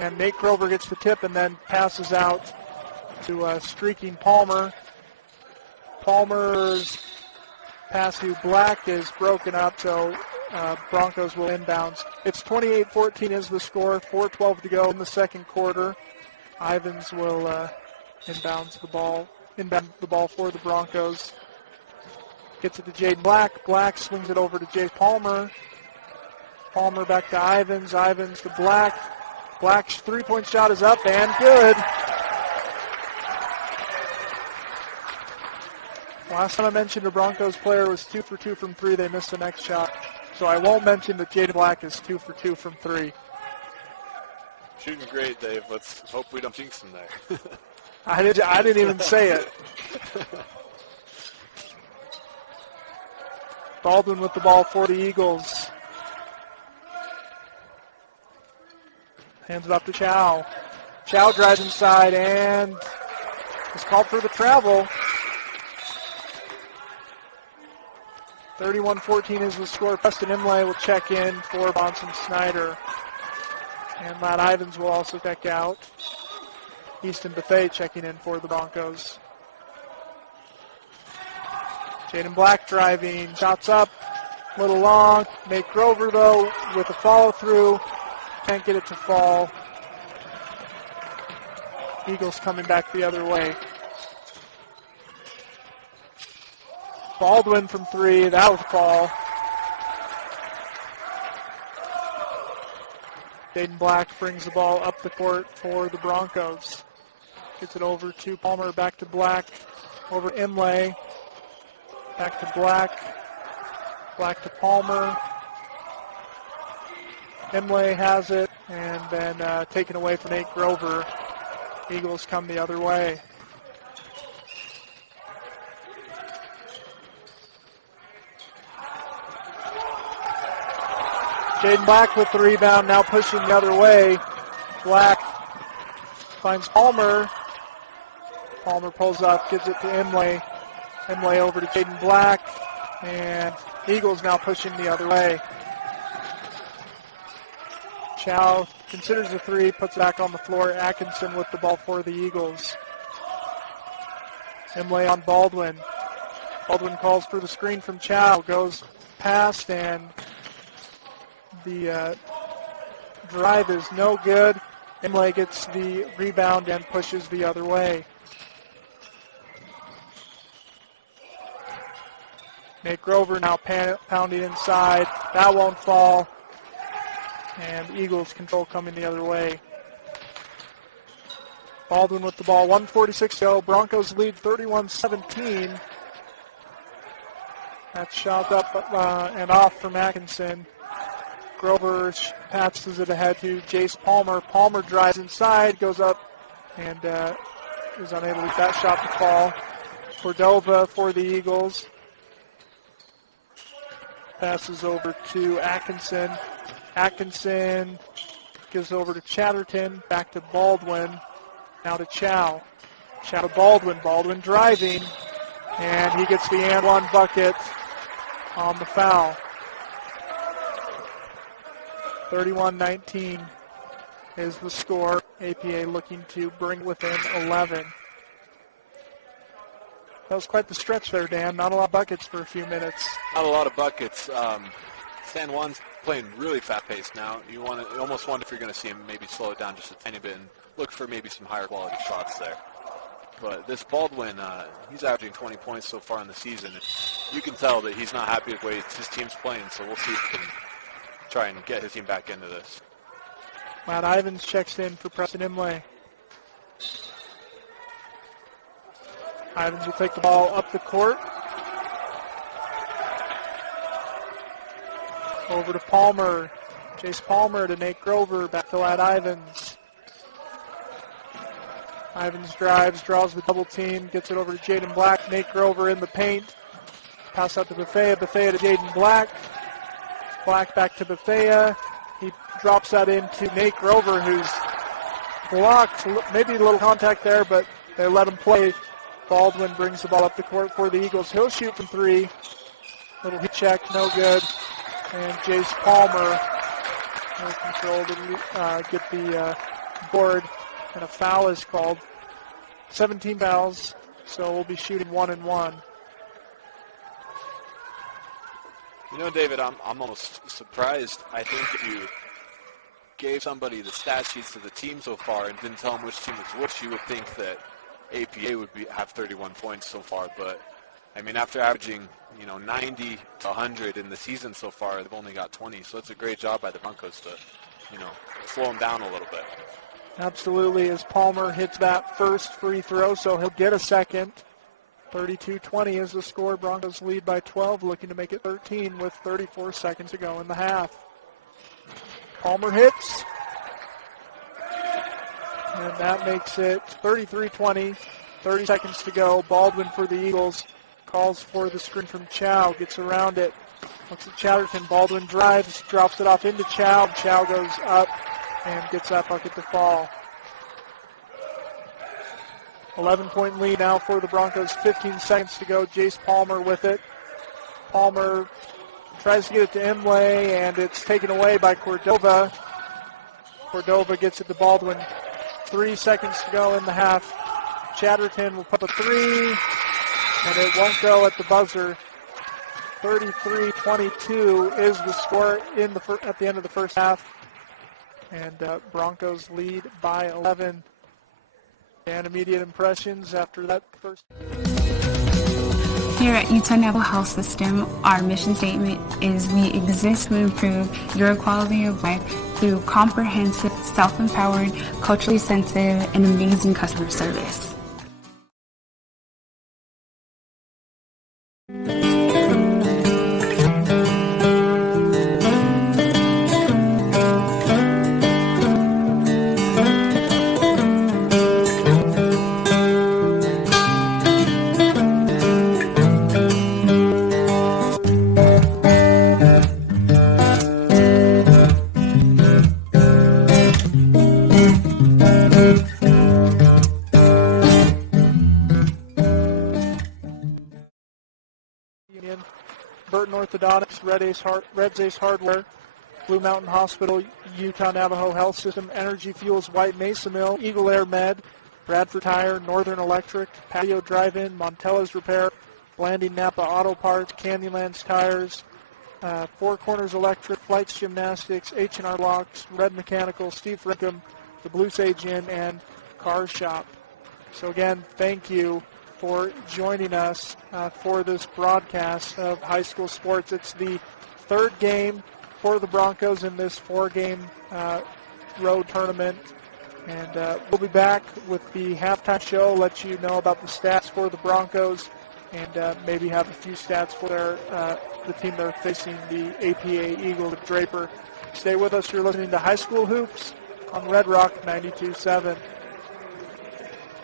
And Nate Grover gets the tip and then passes out to streaking Palmer. Palmer's pass to Black is broken up, so Broncos will inbounds. It's 28-14 is the score. 4:12 to go in the second quarter. Ivans will inbound the ball for the Broncos. Gets it to Jaden Black. Black swings it over to Jay Palmer. Palmer back to Ivans. Ivans to Black. Black's three-point shot is up and good. Last time I mentioned a Broncos player was 2 for 2 from three. They missed the next shot. So I won't mention that Jaden Black is 2 for 2 from three. Shooting great, Dave. Let's hope we don't jinx him there. I didn't even say it. Baldwin with the ball for the Eagles. Hands it up to Chow. Chow drives inside and is called for the travel. 31-14 is the score. Preston Imlay will check in for Bonson Snyder. And Matt Ivans will also check out. Easton Bethea checking in for the Broncos. Jaden Black driving. Shots up. A little long. Nate Grover, though, with a follow-through. Can't get it to fall. Eagles coming back the other way. Baldwin from three. That was a fall. Jaden Black brings the ball up the court for the Broncos. Gets it over to Palmer. Back to Black. Over to Imlay. Back to Black. Black to Palmer. Imlay has it, and then taken away from Nate Grover. Eagles come the other way. Jaden Black with the rebound, now pushing the other way. Black finds Palmer. Palmer pulls up, gives it to Imlay. Imlay over to Jaden Black, and Eagles now pushing the other way. Chow considers the three, puts it back on the floor. Atkinson with the ball for the Eagles. Imlay on Baldwin. Baldwin calls for the screen from Chow, goes past, and the drive is no good. Imlay gets the rebound and pushes the other way. Nate Grover now pounding inside. That won't fall. And Eagles control coming the other way. Baldwin with the ball. 1:46 to go. Broncos lead 31-17. That shot up and off from Atkinson. Grover passes it ahead to Jace Palmer. Palmer drives inside, goes up, and is unable to get that shot to fall. Cordova for the Eagles. Passes over to Atkinson. Atkinson gives over to Chatterton. Back to Baldwin. Now to Chow. Chow to Baldwin. Baldwin driving. And he gets the and one bucket on the foul. 31-19 is the score. APA looking to bring within 11. That was quite the stretch there, Dan. Not a lot of buckets for a few minutes. Not a lot of buckets. San Juan's playing really fast-paced now. You almost wonder if you're going to see him maybe slow it down just a tiny bit and look for maybe some higher quality shots there. But this Baldwin, he's averaging 20 points so far in the season. You can tell that he's not happy with the way his team's playing, so we'll see if he can try and get his team back into this. Matt Ivins checks in for Preston Imlay. Ivins will take the ball up the court. Over to Palmer. Jace Palmer to Nate Grover. Back to Lad Ivins. Ivins drives, draws the double team, gets it over to Jaden Black. Nate Grover in the paint. Pass out to Bethea. Bethea to Jaden Black. Black back to Bethea. He drops that into Nate Grover, who's blocked. Maybe a little contact there, but they let him play. Baldwin brings the ball up the court for the Eagles. He'll shoot from three. Little heat check, no good. And Jace Palmer has control to get the board. And a foul is called. 17 fouls, so we'll be shooting 1-1. You know, David, I'm almost surprised. I think if you gave somebody the stat sheets of the team so far and didn't tell them which team was which, you would think that APA would have 31 points so far. But, I mean, after averaging, 90 to 100 in the season so far, they've only got 20. So it's a great job by the Broncos to, slow them down a little bit. Absolutely, as Palmer hits that first free throw, so he'll get a second. 32-20 is the score. Broncos lead by 12, looking to make it 13 with 34 seconds to go in the half. Palmer hits, and that makes it 33-20, 30 seconds to go. Baldwin for the Eagles calls for the screen from Chow, gets around it. Looks at Chatterton. Baldwin drives, drops it off into Chow. Chow goes up and gets that bucket to fall. 11-point lead now for the Broncos. 15 seconds to go. Jace Palmer with it. Palmer tries to get it to Imlay, and it's taken away by Cordova. Cordova gets it to Baldwin. 3 seconds to go in the half. Chatterton will put a three, and it won't go at the buzzer. 33-22 is the score at the end of the first half. And Broncos lead by 11. And immediate impressions after that first. Here at Utah Navajo Health System, our mission statement is we exist to improve your quality of life through comprehensive, self-empowered, culturally sensitive, and amazing customer service. Red's Ace Hardware, Blue Mountain Hospital, Utah Navajo Health System, Energy Fuels, White Mesa Mill, Eagle Air Med, Bradford Tire, Northern Electric, Patio Drive-In, Montella's Repair, Blanding Napa Auto Parts, Candylands Tires, Four Corners Electric, Flights Gymnastics, H&R Locks, Red Mechanical, Steve Rickham, the Blue Sage Inn, and Car Shop. So again, thank you for joining us for this broadcast of high school sports. It's the third game for the Broncos in this four-game road tournament. And we'll be back with the halftime show, let you know about the stats for the Broncos, and maybe have a few stats for the team they're facing, the APA Eagles of Draper. Stay with us. You're listening to High School Hoops on Red Rock 92.7.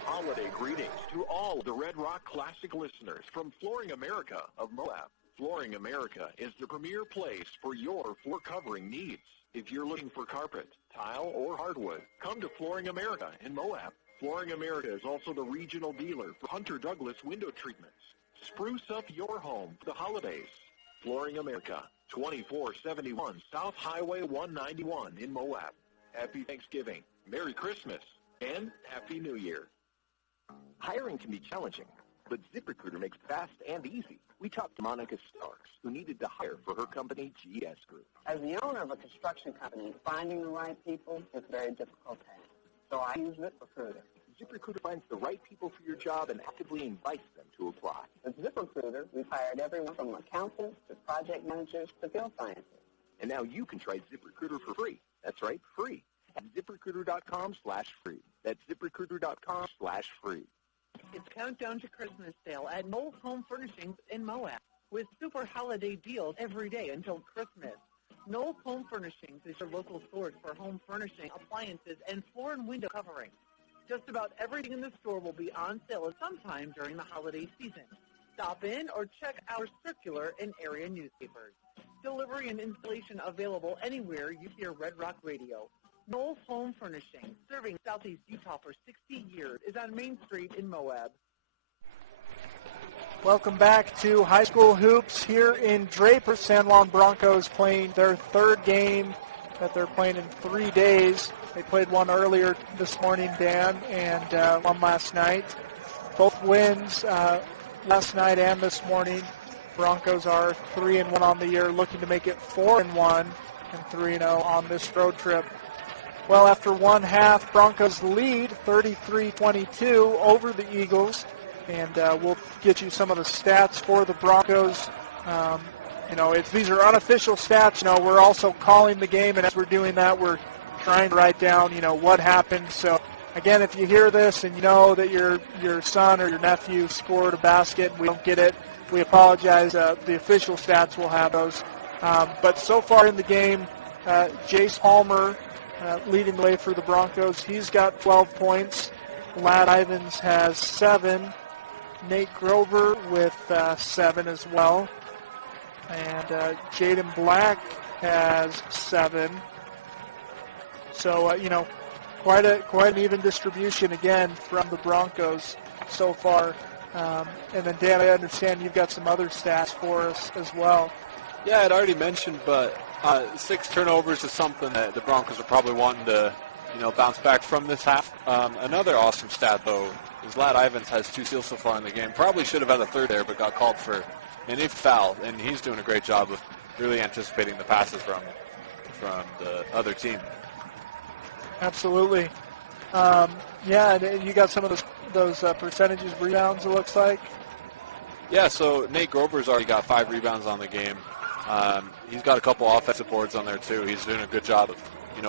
Holiday greetings to all the Red Rock Classic listeners from Flooring America of Moab. Flooring America is the premier place for your floor covering needs. If you're looking for carpet, tile, or hardwood, come to Flooring America in Moab. Flooring America is also the regional dealer for Hunter Douglas window treatments. Spruce up your home for the holidays. Flooring America, 2471 South Highway 191 in Moab. Happy Thanksgiving, Merry Christmas, and Happy New Year. Hiring can be challenging, but ZipRecruiter makes it fast and easy. We talked to Monica Starks, who needed to hire for her company, GS Group. As the owner of a construction company, finding the right people is a very difficult task. So I use ZipRecruiter. ZipRecruiter finds the right people for your job and actively invites them to apply. At ZipRecruiter, we've hired everyone from accountants to project managers to field scientists. And now you can try ZipRecruiter for free. That's right, free. At ZipRecruiter.com/free. That's ZipRecruiter.com/free. It's countdown to Christmas sale at Knowles Home Furnishings in Moab with super holiday deals every day until Christmas. Knowles Home Furnishings is your local source for home furnishing, appliances, and floor and window covering. Just about everything in the store will be on sale at some time during the holiday season. Stop in or check our circular and area newspapers. Delivery and installation available anywhere you hear Red Rock Radio. Knowles Home Furnishing, serving Southeast Utah for 60 years, is on Main Street in Moab. Welcome back to high school hoops here in Draper. San Juan Broncos playing their third game that they're playing in 3 days. They played one earlier this morning, Dan, and one last night. Both wins last night and this morning. Broncos are 3-1 on the year, looking to make it 4-1 and 3-0 on this road trip. Well, after one half, Broncos lead 33-22 over the Eagles, and we'll get you some of the stats for the Broncos. These are unofficial stats. We're also calling the game, and as we're doing that, we're trying to write down, what happened. So, again, if you hear this and you know that your son or your nephew scored a basket and we don't get it, we apologize. The official stats will have those. But so far in the game, Jace Palmer leading the way for the Broncos. He's got 12 points. Ladd Ivins has 7. Nate Grover with 7 as well. And Jaden Black has 7. So, quite an even distribution again from the Broncos so far. And then, Dan, I understand you've got some other stats for us as well. Yeah, I'd already mentioned, but 6 turnovers is something that the Broncos are probably wanting to, bounce back from this half. Another awesome stat, though, is Ladd Ivins has 2 steals so far in the game. Probably should have had a third there, but got called for an if foul, and he's doing a great job of really anticipating the passes from the other team. Absolutely. And you got some of those percentages, rebounds, it looks like. Yeah, so Nate Grover's already got 5 rebounds on the game. He's got a couple offensive boards on there, too. He's doing a good job of,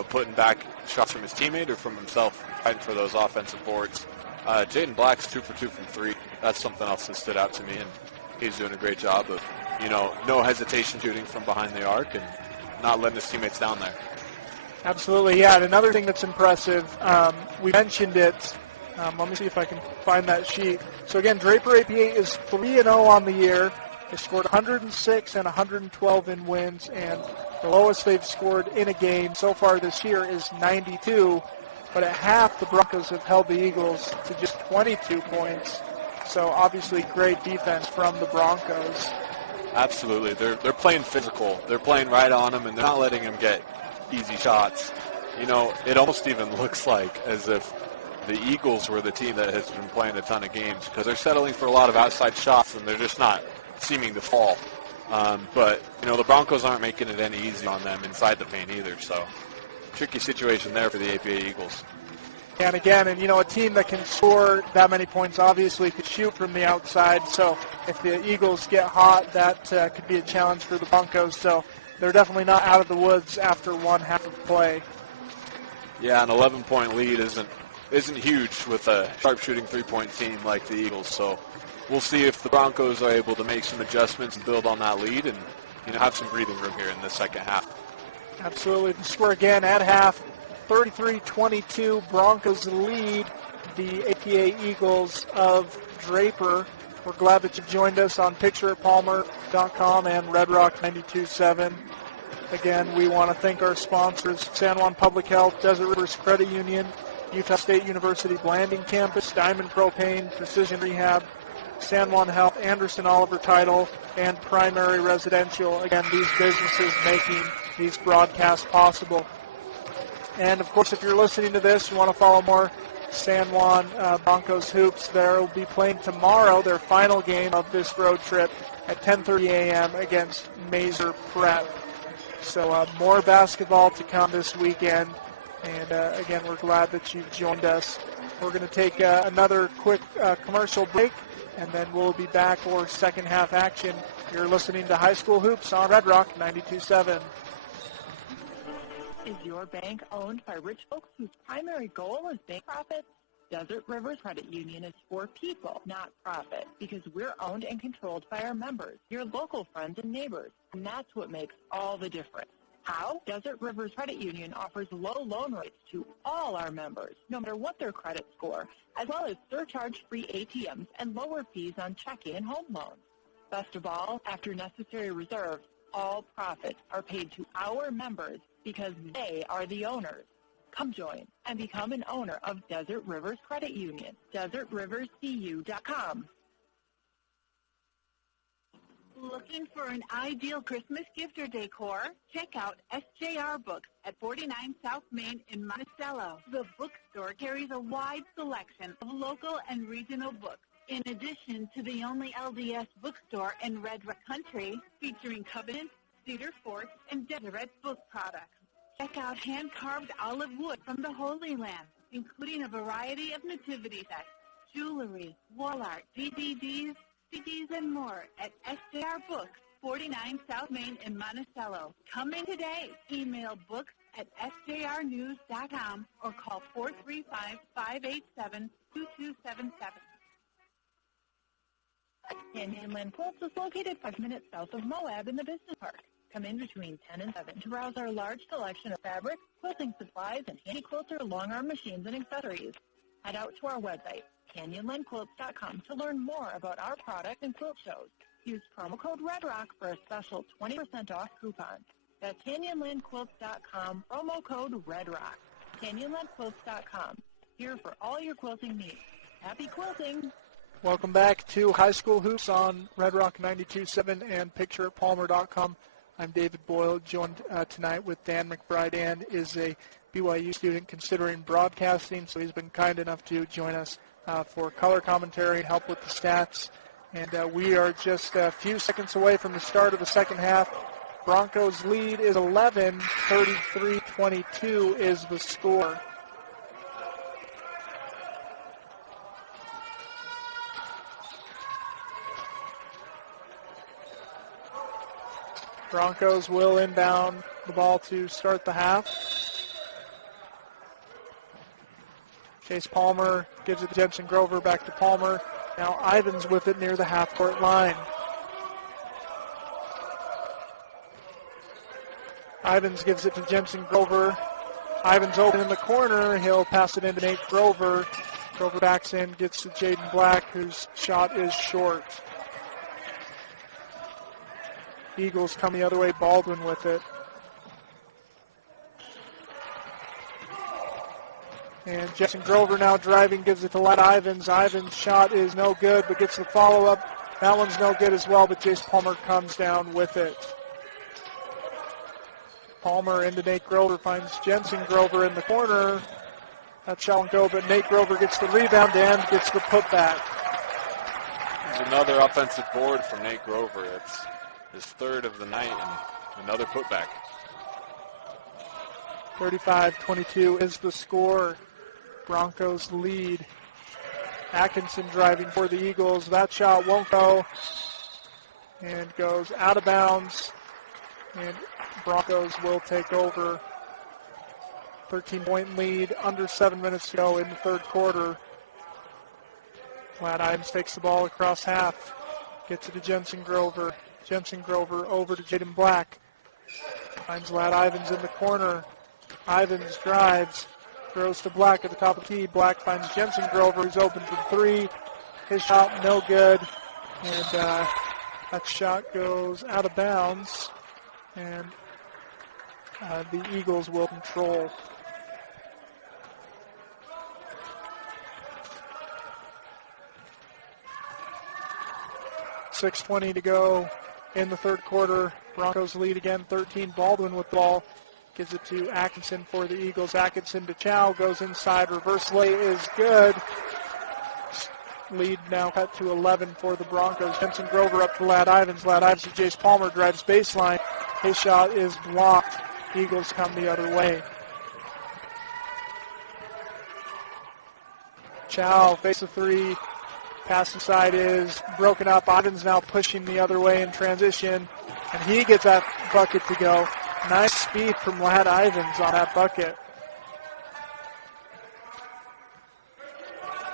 putting back shots from his teammate or from himself, fighting for those offensive boards. Jaden Black's 2 for 2 from 3. That's something else that stood out to me, and he's doing a great job of, no hesitation shooting from behind the arc and not letting his teammates down there. Absolutely, yeah. And another thing that's impressive, we mentioned it. Let me see if I can find that sheet. So, again, Draper APA is 3-0 on the year. They scored 106 and 112 in wins, and the lowest they've scored in a game so far this year is 92. But at half, the Broncos have held the Eagles to just 22 points. So, obviously, great defense from the Broncos. Absolutely. They're playing physical. They're playing right on them, and they're not letting them get easy shots. It almost even looks like as if the Eagles were the team that has been playing a ton of games because they're settling for a lot of outside shots, and they're just not seeming to fall. But the Broncos aren't making it any easier on them inside the paint either, so tricky situation there for the APA Eagles. And again, a team that can score that many points obviously could shoot from the outside, so if the Eagles get hot, that could be a challenge for the Broncos, so they're definitely not out of the woods after one half of play. Yeah, an 11-point lead isn't huge with a sharp-shooting three-point team like the Eagles. So we'll see if the Broncos are able to make some adjustments and build on that lead and have some breathing room here in the second half. Absolutely. The score again at half, 33-22. Broncos lead the APA Eagles of Draper. We're glad that you joined us on pictureatpalmer.com and Red Rock 92.7. Again, we want to thank our sponsors, San Juan Public Health, Desert Rivers Credit Union, Utah State University Blanding Campus, Diamond Propane, Precision Rehab, San Juan Health, Anderson Oliver Title, and Primary Residential. Again, these businesses making these broadcasts possible. And, of course, if you're listening to this, you want to follow more San Juan Broncos hoops. They'll be playing tomorrow, their final game of this road trip at 10:30 a.m. against Mazer Prep. So more basketball to come this weekend. And again, we're glad that you've joined us. We're going to take another quick commercial break, and then we'll be back for second half action. You're listening to High School Hoops on Red Rock 92.7. Is your bank owned by rich folks whose primary goal is bank profits? Desert Rivers Credit Union is for people, not profit, because we're owned and controlled by our members, your local friends and neighbors, and that's what makes all the difference. How? Desert Rivers Credit Union offers low loan rates to all our members, no matter what their credit score, as well as surcharge-free ATMs and lower fees on checking and home loans. Best of all, after necessary reserves, all profits are paid to our members because they are the owners. Come join and become an owner of Desert Rivers Credit Union. DesertRiversCU.com. Looking for an ideal Christmas gift or decor? Check out SJR Books at 49 South Main in Monticello. The bookstore carries a wide selection of local and regional books, in addition to the only LDS bookstore in Red Rock Country, featuring Covenant, Cedar Fort, and Deseret book products. Check out hand-carved olive wood from the Holy Land, including a variety of nativity sets, jewelry, wall art, DVDs, CDs, and more at SJR Books, 49 South Main in Monticello. Come in today. Email books at sjrnews.com or call 435-587-2277. Canyonland Quilts is located 5 minutes south of Moab in the business park. Come in between 10 and 7 to browse our large selection of fabric, quilting supplies, and handy quilter long-arm machines and accessories. Head out to our website, CanyonlandQuilts.com, to learn more about our product and quilt shows. Use promo code REDROCK for a special 20% off coupon. That's CanyonlandQuilts.com, promo code REDROCK. CanyonlandQuilts.com, here for all your quilting needs. Happy quilting! Welcome back to High School Hoops on Red Rock 92.7 and PictureItPalmer.com. I'm David Boyle, joined tonight with Dan McBride. Dan is a BYU student considering broadcasting, so he's been kind enough to join us for color commentary and help with the stats. And we are just a few seconds away from the start of the second half. Broncos' lead is 11, 33-22 is the score. Broncos will inbound the ball to start the half. Chase Palmer gives it to Jensen Grover, back to Palmer. Now Ivins with it near the half-court line. Ivins gives it to Jensen Grover. Ivins open in the corner. He'll pass it into Nate Grover. Grover backs in, gets to Jaden Black, whose shot is short. Eagles come the other way, Baldwin with it. And Jensen Grover now driving, gives it to Lad Ivins. Ivins' shot is no good, but gets the follow-up. That one's no good as well, but Jace Palmer comes down with it. Palmer into Nate Grover, finds Jensen Grover in the corner. That shot won't go, but Nate Grover gets the rebound and gets the putback. There's another offensive board from Nate Grover. It's his third of the night and another putback. 35-22 is the score. Broncos lead. Atkinson driving for the Eagles. That shot won't go and goes out of bounds. And Broncos will take over. 13-point lead, under 7 minutes to go in the third quarter. Lad Ivins takes the ball across half. Gets it to Jensen Grover. Jensen Grover over to Jaden Black. Finds Lad Ivins in the corner. Ivins drives. Throws to Black at the top of the key. Black finds Jensen Grover, who's open for three. His shot no good. And that shot goes out of bounds. And the Eagles will control. .6:20 to go in the third quarter. Broncos lead again, 13. Baldwin with the ball. Gives it to Atkinson for the Eagles. Atkinson to Chow. Goes inside. Reverse lay is good. Lead now cut to 11 for the Broncos. Jensen Grover up to Lad Ivins. Lad Ivins to Jace Palmer. Drives baseline. His shot is blocked. Eagles come the other way. Chow fakes a three. Pass inside is broken up. Ivins now pushing the other way in transition, and he gets that bucket to go. Nice speed from Ladd Ivins on that bucket.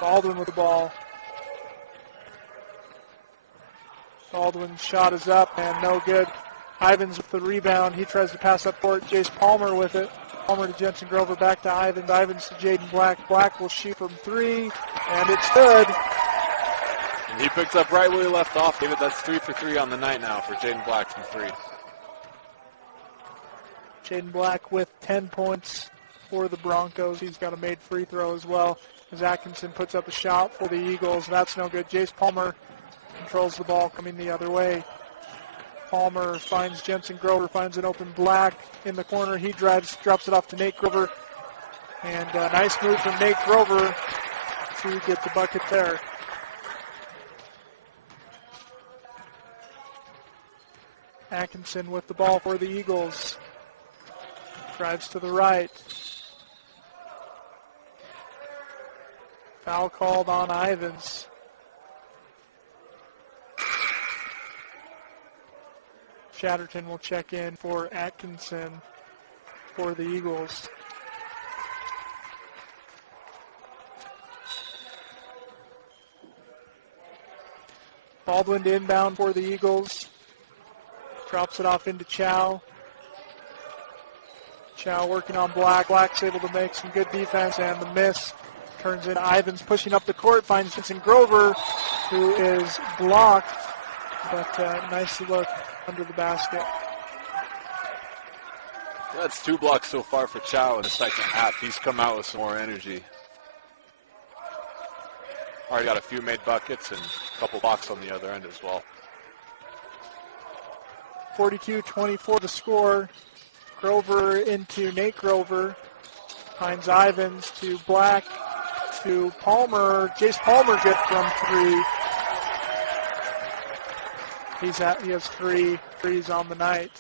Baldwin with the ball. Baldwin's shot is up and no good. Ivins with the rebound. He tries to pass up court. Jace Palmer with it. Palmer to Jensen Grover, back to Ivins. Ivins to Jaden Black. Black will shoot from three, and it's good. And he picks up right where he left off. David, that's 3 for 3 on the night now for Jaden Black from three. Jaden Black with 10 points for the Broncos. He's got a made free throw as well. As Atkinson puts up a shot for the Eagles. That's no good. Jace Palmer controls the ball coming the other way. Palmer finds Jensen Grover, finds an open Black in the corner. He drops it off to Nate Grover. And a nice move from Nate Grover to get the bucket there. Atkinson with the ball for the Eagles. Drives to the right. Foul called on Ivins. Chatterton will check in for Atkinson for the Eagles. Baldwin to inbound for the Eagles. Drops it off into Chow. Chow working on Black. Black's able to make some good defense, and the miss turns into Ivins pushing up the court. Finds Jensen Grover, who is blocked, but nice look under the basket. That's 2 blocks so far for Chow in the second half. He's come out with some more energy. Already got a few made buckets and a couple blocks on the other end as well. 42-24 to score. Grover into Nate Grover. Finds Ivins to Black to Palmer. Jace Palmer gets from three. He has 3 threes on the night.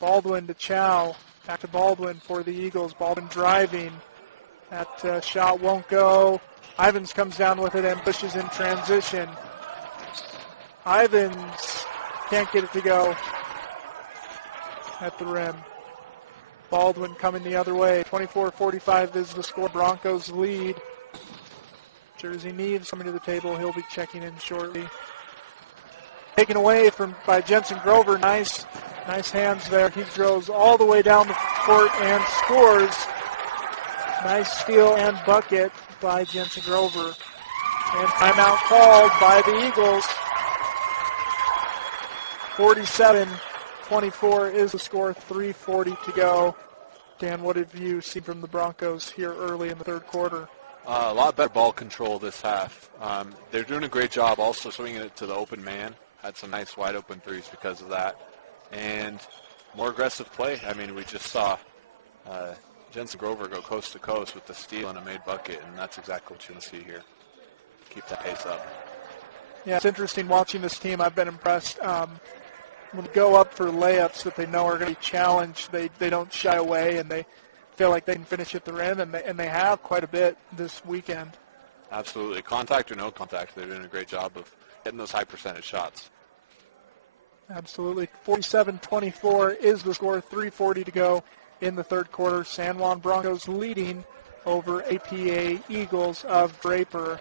Baldwin to Chow. Back to Baldwin for the Eagles. Baldwin driving. That shot won't go. Ivins comes down with it and pushes in transition. Ivins can't get it to go at the rim. Baldwin coming the other way. 24-45 is the score. Broncos lead. Jersey Neves coming to the table. He'll be checking in shortly. Taken away by Jensen Grover. Nice hands there. He throws all the way down the court and scores. Nice steal and bucket by Jensen Grover. And timeout called by the Eagles. 47-24 is the score. 3:40 to go. Dan, what have you seen from the Broncos here early in the third quarter? A lot better ball control this half. They're doing a great job also swinging it to the open man. Had some nice wide open threes because of that. And more aggressive play. I mean, we just saw Jensen Grover go coast to coast with the steal and a made bucket, and that's exactly what you want to see here. Keep that pace up. Yeah, it's interesting watching this team. I've been impressed. When they go up for layups that they know are going to be challenged, they don't shy away, and they feel like they can finish at the rim, and they have quite a bit this weekend. Absolutely. Contact or no contact, they're doing a great job of getting those high percentage shots. Absolutely. 47-24 is the score. 3:40 to go in the third quarter. San Juan Broncos leading over APA Eagles of Draper.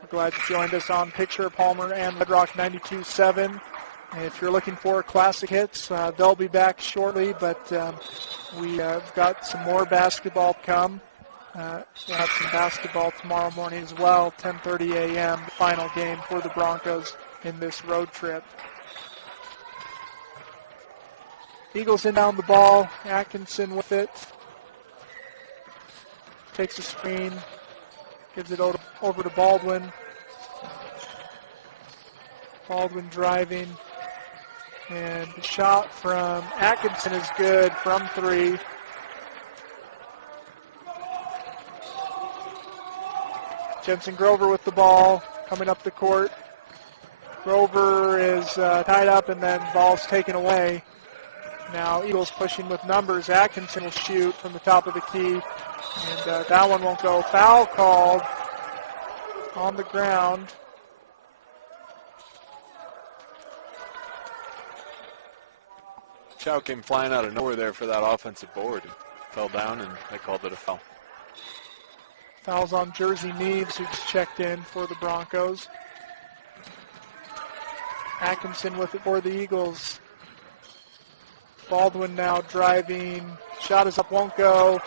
We're glad you joined us on Picture Palmer and Red Rock 92.7. If you're looking for classic hits, they'll be back shortly, but we've got some more basketball to come. We'll have some basketball tomorrow morning as well, 10:30 a.m., the final game for the Broncos in this road trip. Eagles inbound the ball. Atkinson with it. Takes a screen. Gives it over to Baldwin. Baldwin driving. And the shot from Atkinson is good from three. Jensen Grover with the ball coming up the court. Grover is tied up and then ball's taken away. Now Eagles pushing with numbers. Atkinson will shoot from the top of the key. And that one won't go. Foul called on the ground. Chow came flying out of nowhere there for that offensive board. He fell down, and they called it a foul. Foul's on Jersey Neves, who's checked in for the Broncos. Atkinson with it for the Eagles. Baldwin now driving. Shot is up, won't go.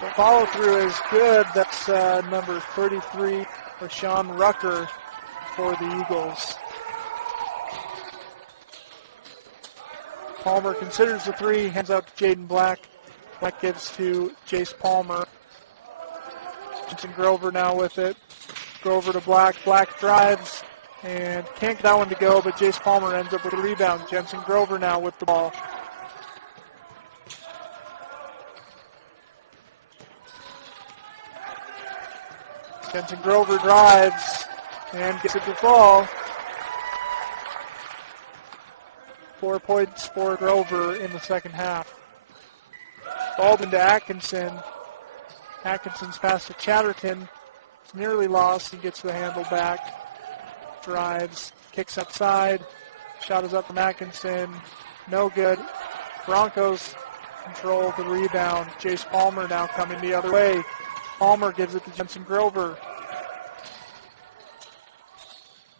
The follow-through is good. That's number 33, Rashawn Rucker, for the Eagles. Palmer considers the three, hands out to Jaden Black. Black gives to Jace Palmer. Jensen Grover now with it. Grover to Black. Black drives and can't get that one to go, but Jace Palmer ends up with a rebound. Jensen Grover now with the ball. Jensen Grover drives and gets it to fall. 4 points for Grover in the second half. Baldwin to Atkinson. Atkinson's pass to Chatterton. It's nearly lost. He gets the handle back. Drives. Kicks outside. Shot is up from Atkinson. No good. Broncos control the rebound. Jace Palmer now coming the other way. Palmer gives it to Jensen Grover.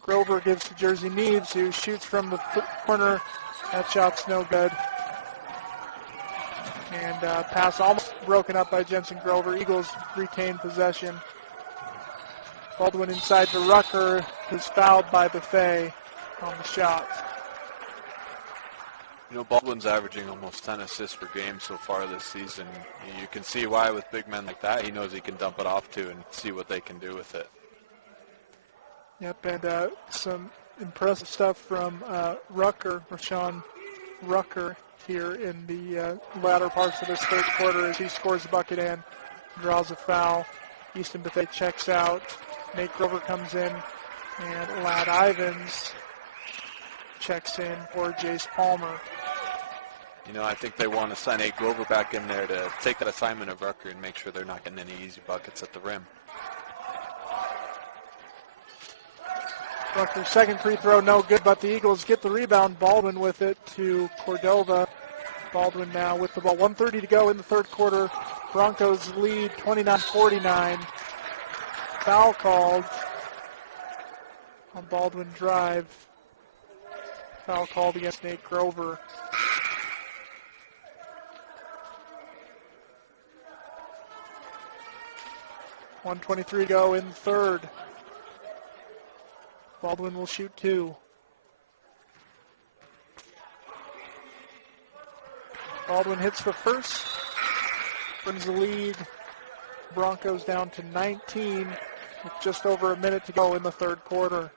Grover gives to Jersey Neves, who shoots from the corner. That shot's no good. And pass almost broken up by Jensen Grover. Eagles retain possession. Baldwin inside to Rucker, who's fouled by Buffet on the shot. You know, Baldwin's averaging almost 10 assists per game so far this season. You can see why with big men like that. He knows he can dump it off to and see what they can do with it. Yep, and some impressive stuff from Rucker, Rashawn Rucker, here in the latter parts of this third quarter as he scores a bucket and draws a foul. Easton Buffet checks out. Nate Grover comes in, and Lad Ivins checks in for Jace Palmer. You know, I think they want to sign Nate Grover back in there to take that assignment of Rucker and make sure they're not getting any easy buckets at the rim. Rucker's second free throw, no good, but the Eagles get the rebound. Baldwin with it to Cordova. Baldwin now with the ball. 1:30 to go in the third quarter. Broncos lead 29-49. Foul called on Baldwin drive. Foul called against Nate Grover. .123 to go in the third. Baldwin will shoot two. Baldwin hits the first, brings the lead. Broncos down to 19 with just over a minute to go in the third quarter.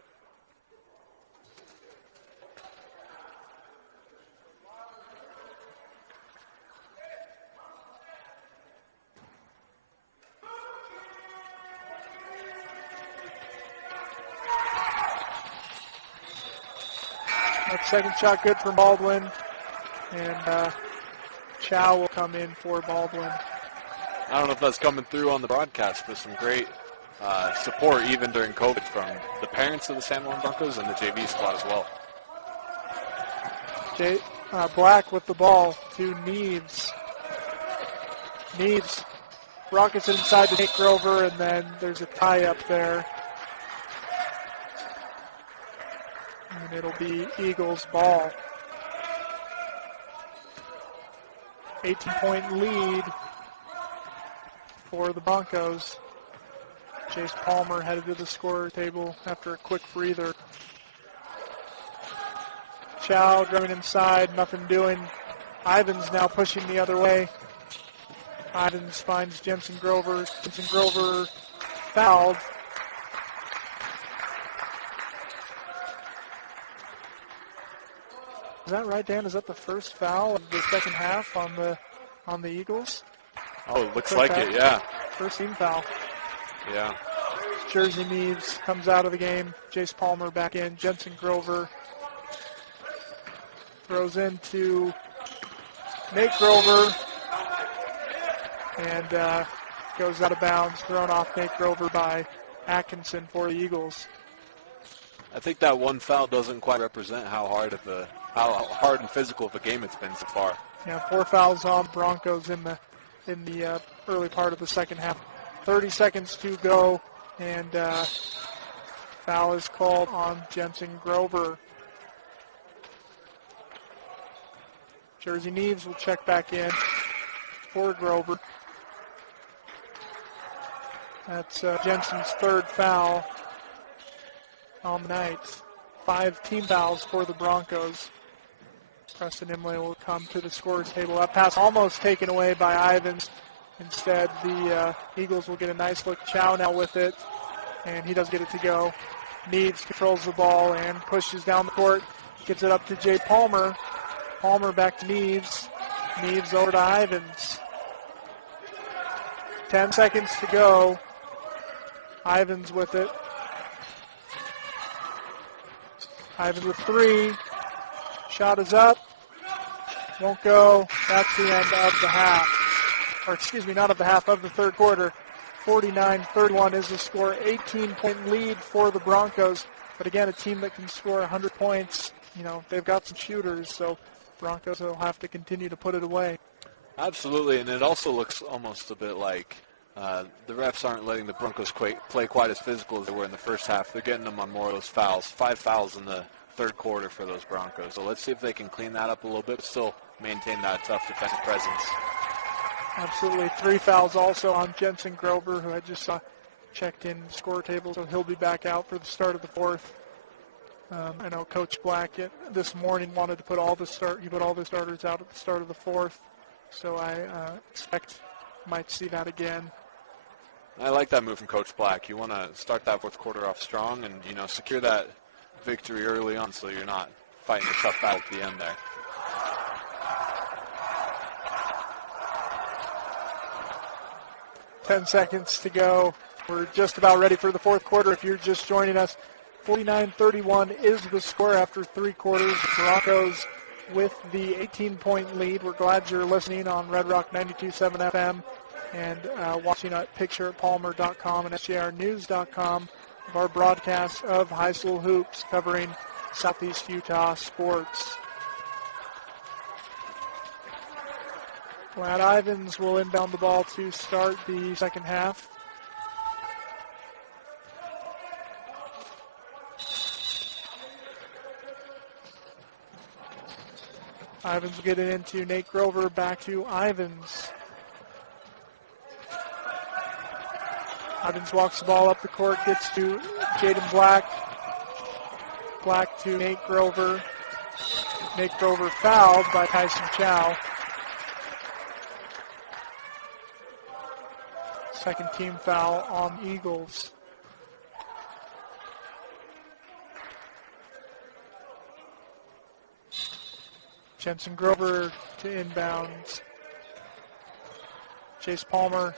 That second shot good from Baldwin, and Chow will come in for Baldwin. I don't know if that's coming through on the broadcast, but some great support even during COVID from the parents of the San Juan Broncos and the JV squad as well. Black with the ball to Neves. Neves rockets it inside to Nate Grover, and then there's a tie up there. And it'll be Eagles ball. 18-point lead for the Broncos. Jace Palmer headed to the scorer table after a quick breather. Chow driving inside, nothing doing. Ivins now pushing the other way. Ivins finds Jensen Grover. Jensen Grover fouled. Is that right, Dan? Is that the first foul of the second half on the Eagles? Oh, it looks like it, yeah. First team foul. Yeah. Jersey Neves comes out of the game. Jace Palmer back in. Jensen Grover throws into Nate Grover and goes out of bounds. Thrown off Nate Grover by Atkinson for the Eagles. I think that one foul doesn't quite represent how hard and physical of a game it's been so far. Yeah, 4 fouls on Broncos in the early part of the second half. 30 seconds to go, and foul is called on Jensen Grover. Jersey Neves will check back in for Grover. That's Jensen's third foul on the night. 5 team fouls for the Broncos. Preston Imlay will come to the scorer's table. That pass almost taken away by Ivins. Instead, the Eagles will get a nice look. Chow now with it, and he does get it to go. Neves controls the ball and pushes down the court. Gets it up to Jay Palmer. Palmer back to Neves. Neves over to Ivins. 10 seconds to go. Ivins with it. Ivins with 3. Shot is up. Won't go. That's the end of the half. Or excuse me, not of the half, of the third quarter. 49-31 is the score. 18-point lead for the Broncos. But again, a team that can score 100 points, you know, they've got some shooters, so Broncos will have to continue to put it away. Absolutely, and it also looks almost a bit like the refs aren't letting the Broncos play quite as physical as they were in the first half. They're getting them on more of those fouls. 5 fouls in the third quarter for those Broncos. So let's see if they can clean that up a little bit, but still maintain that tough defensive presence. Absolutely. 3 fouls also on Jensen Grover, who I just saw checked in score table, so he'll be back out for the start of the fourth. I know Coach Black this morning wanted to put all the starters out at the start of the fourth, so I expect might see that again. I like that move from Coach Black. You want to start that fourth quarter off strong and, you know, secure that victory early on so you're not fighting a tough battle at the end there. Ten seconds to go. We're just about ready for the fourth quarter. If you're just joining us, 49-31 is the score after 3 quarters. Broncos with the 18-point lead. We're glad you're listening on Red Rock 92.7 FM and watching at pictureatpalmer.com and sjrnews.com of our broadcast of high school hoops covering Southeast Utah sports. Glad Ivins will inbound the ball to start the second half. Ivins will get it into Nate Grover, back to Ivins. Ivins walks the ball up the court, gets to Jaden Black. Black to Nate Grover. Nate Grover fouled by Tyson Chow. Second team foul on the Eagles. Jensen Grover to inbounds. Chase Palmer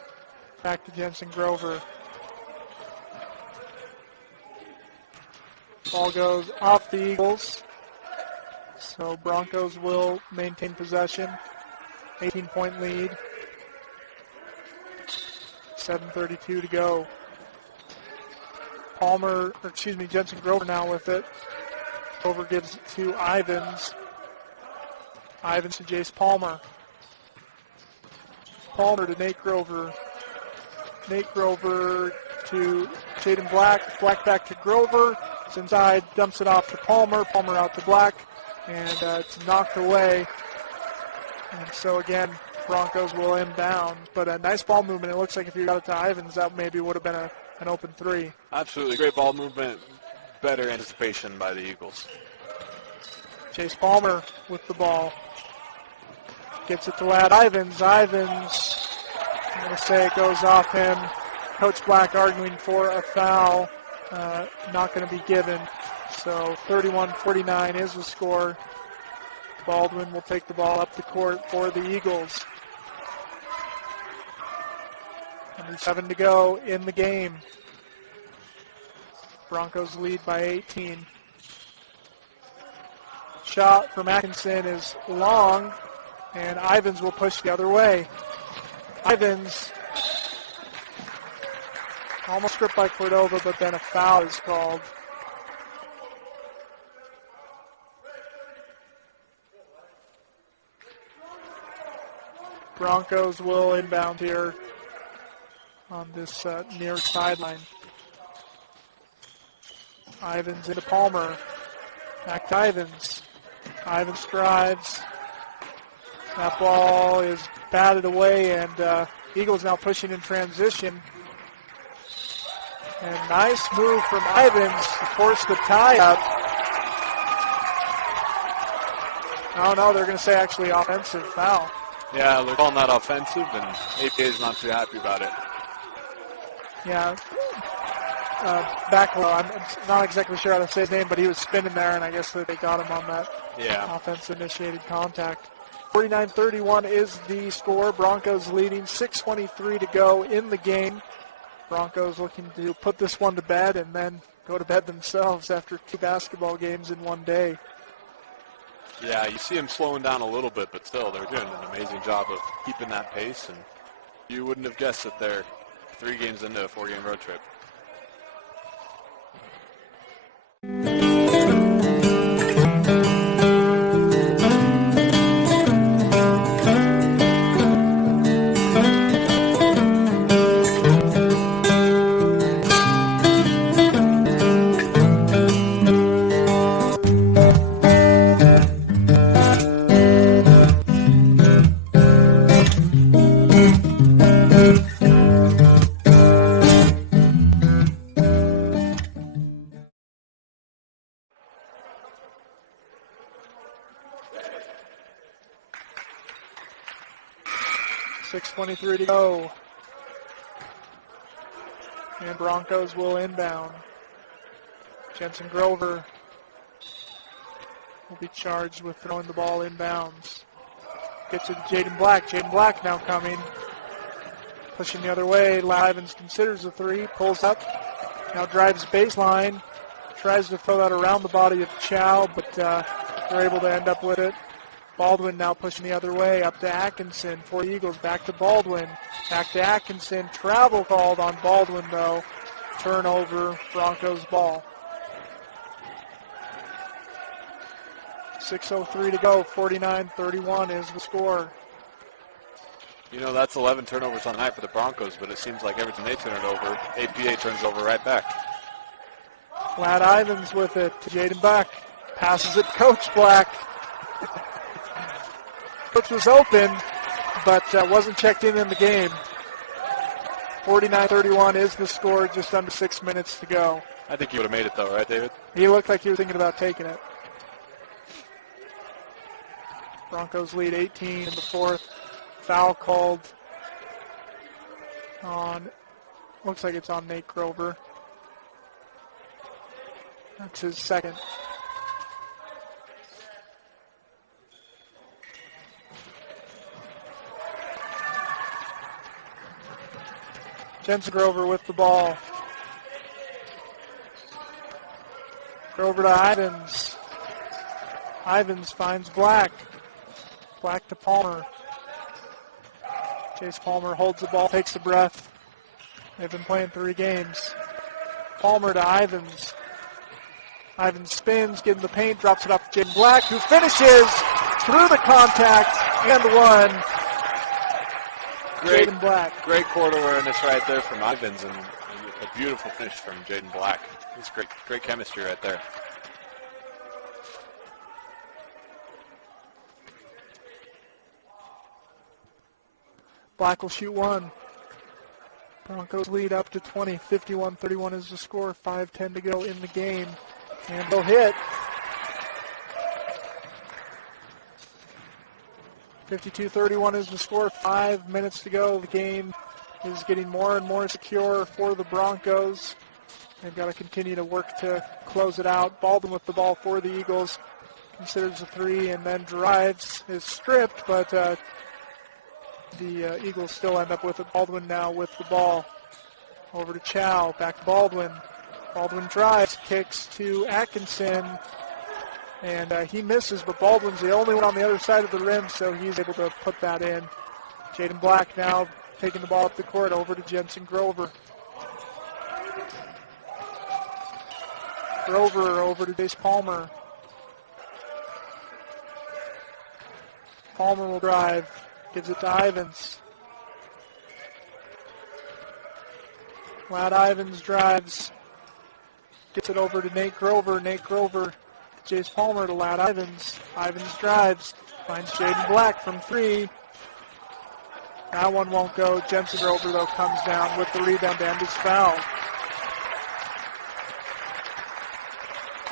back to Jensen Grover. Ball goes off the Eagles. So Broncos will maintain possession. 18-point lead. 7:32 to go. Jensen Grover now with it. Grover gives it to Ivins. Ivins to Jace Palmer. Palmer to Nate Grover. Nate Grover to Jaden Black. Black back to Grover. It's inside, dumps it off to Palmer. Palmer out to Black, and it's knocked away. And so again, Broncos will inbound. But a nice ball movement. It looks like if you got it to Ivins, that maybe would have been an open 3. Absolutely. Great ball movement. Better anticipation by the Eagles. Chase Palmer with the ball. Gets it to Lad Ivins. Ivins, I'm going to say it goes off him. Coach Black arguing for a foul. Not going to be given. So 31-49 is the score. Baldwin will take the ball up the court for the Eagles. Under 7 to go in the game. Broncos lead by 18. Shot from Atkinson is long, and Ivins will push the other way. Ivins Almost stripped by Cordova, but then a foul is called. Broncos will inbound here on this near sideline. Ivins into Palmer. Back to Ivins. Ivins drives. That ball is batted away, and Eagles now pushing in transition. And nice move from Ivins to force the tie-up. Oh, no, they're going to say actually offensive foul. Yeah, they're calling that offensive, and APA is not too happy about it. Yeah. Backlow, I'm not exactly sure how to say his name, but he was spinning there, and I guess that they got him on that offensive-initiated contact. 49-31 is the score. Broncos leading, 6:23 to go in the game. Broncos looking to put this one to bed and then go to bed themselves after 2 basketball games in one day. Yeah, you see them slowing down a little bit, but still, they're doing an amazing job of keeping that pace, and you wouldn't have guessed that they're 3 games into a 4-game road trip. .23 to go. And Broncos will inbound. Jensen Grover will be charged with throwing the ball inbounds. Gets it to Jaden Black. Jaden Black now coming. Pushing the other way. Ivins considers the 3. Pulls up. Now drives baseline. Tries to throw that around the body of Chow, but they're able to end up with it. Baldwin now pushing the other way, up to Atkinson for the Eagles, back to Baldwin, back to Atkinson, travel called on Baldwin though, turnover, Broncos ball. 6:03 to go, 49-31 is the score. You know, that's 11 turnovers on the night for the Broncos, but it seems like every time they turn it over, APA turns over right back. Glad Ivins with it to Jaden Black, passes it Coach Black. Coach was open, but wasn't checked in the game. 49-31 is the score, just under 6 minutes to go. I think he would have made it though, right, David? He looked like he was thinking about taking it. Broncos lead 18 in the 4th. Foul called on, looks like it's on Nate Grover. That's his 2nd. Jensen Grover with the ball. Grover to Ivins. Ivins finds Black. Black to Palmer. Chase Palmer holds the ball, takes a breath. They've been playing 3 games. Palmer to Ivins. Ivins spins, getting the paint, drops it off to Jaden Black, who finishes through the contact and one. Jaden Black. Great court awareness right there from Ivins, and a beautiful finish from Jaden Black. It's great chemistry right there. Black will shoot 1. Broncos lead up to 20. 51-31 is the score. 5:10 to go in the game. And they'll hit. 52-31 is the score. 5 minutes to go. The game is getting more and more secure for the Broncos. They've got to continue to work to close it out. Baldwin with the ball for the Eagles. Considers a 3 and then drives. Is stripped, but the Eagles still end up with it. Baldwin now with the ball. Over to Chow. Back to Baldwin. Baldwin drives. Kicks to Atkinson. And he misses, but Baldwin's the only one on the other side of the rim, so he's able to put that in. Jaden Black now taking the ball up the court over to Jensen Grover. Grover over to Jace Palmer. Palmer will drive. Gives it to Ivins. Ladd Ivins drives. Gets it over to Nate Grover. Nate Grover, Jace Palmer to Ladd Ivins. Ivins drives. Finds Jaden Black from 3. That one won't go. Jensen Grover, though, comes down with the rebound and is fouled.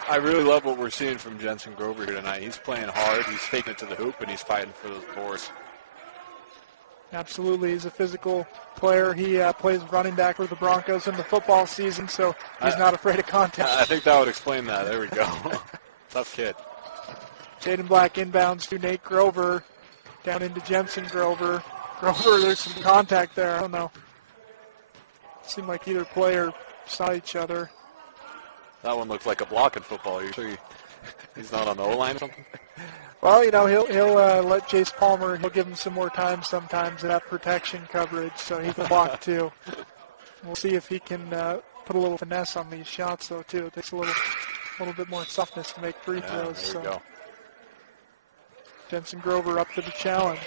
I really love what we're seeing from Jensen Grover here tonight. He's playing hard. He's taking it to the hoop, and he's fighting for those boards. Absolutely. He's a physical player. He plays running back with the Broncos in the football season, so he's not afraid of contact. I think that would explain that. There we go. Tough kid. Jaden Black inbounds to Nate Grover. Down into Jensen Grover. Grover, there's some contact there. I don't know. Seemed like either player saw each other. That one looks like a block in football. You're sure he's not on the O-line or something? Well, you know, he'll let Jace Palmer, he'll give him some more time sometimes in that protection coverage, so he can block too. We'll see if he can put a little finesse on these shots, though, too. It takes a little bit more softness to make free throws. There we go. Jensen Grover up to the challenge.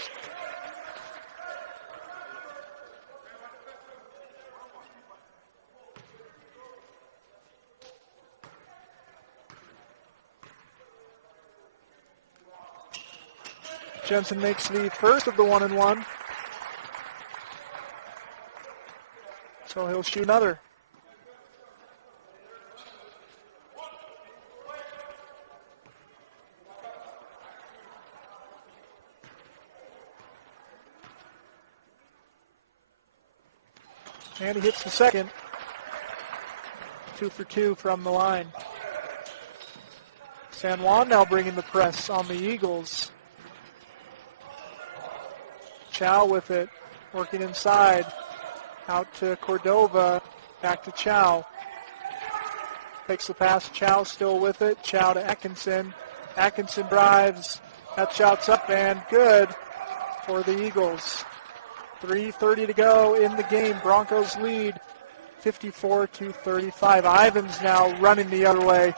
Jensen makes the first of the 1-and-1. So he'll shoot another. And he hits the second. 2 for 2 from the line. San Juan now bringing the press on the Eagles. Chow with it, working inside. Out to Cordova, back to Chow. Takes the pass, Chow still with it. Chow to Atkinson. Atkinson drives. That shot's up and good for the Eagles. 3:30 to go in the game. Broncos lead 54-35. Ivins now running the other way.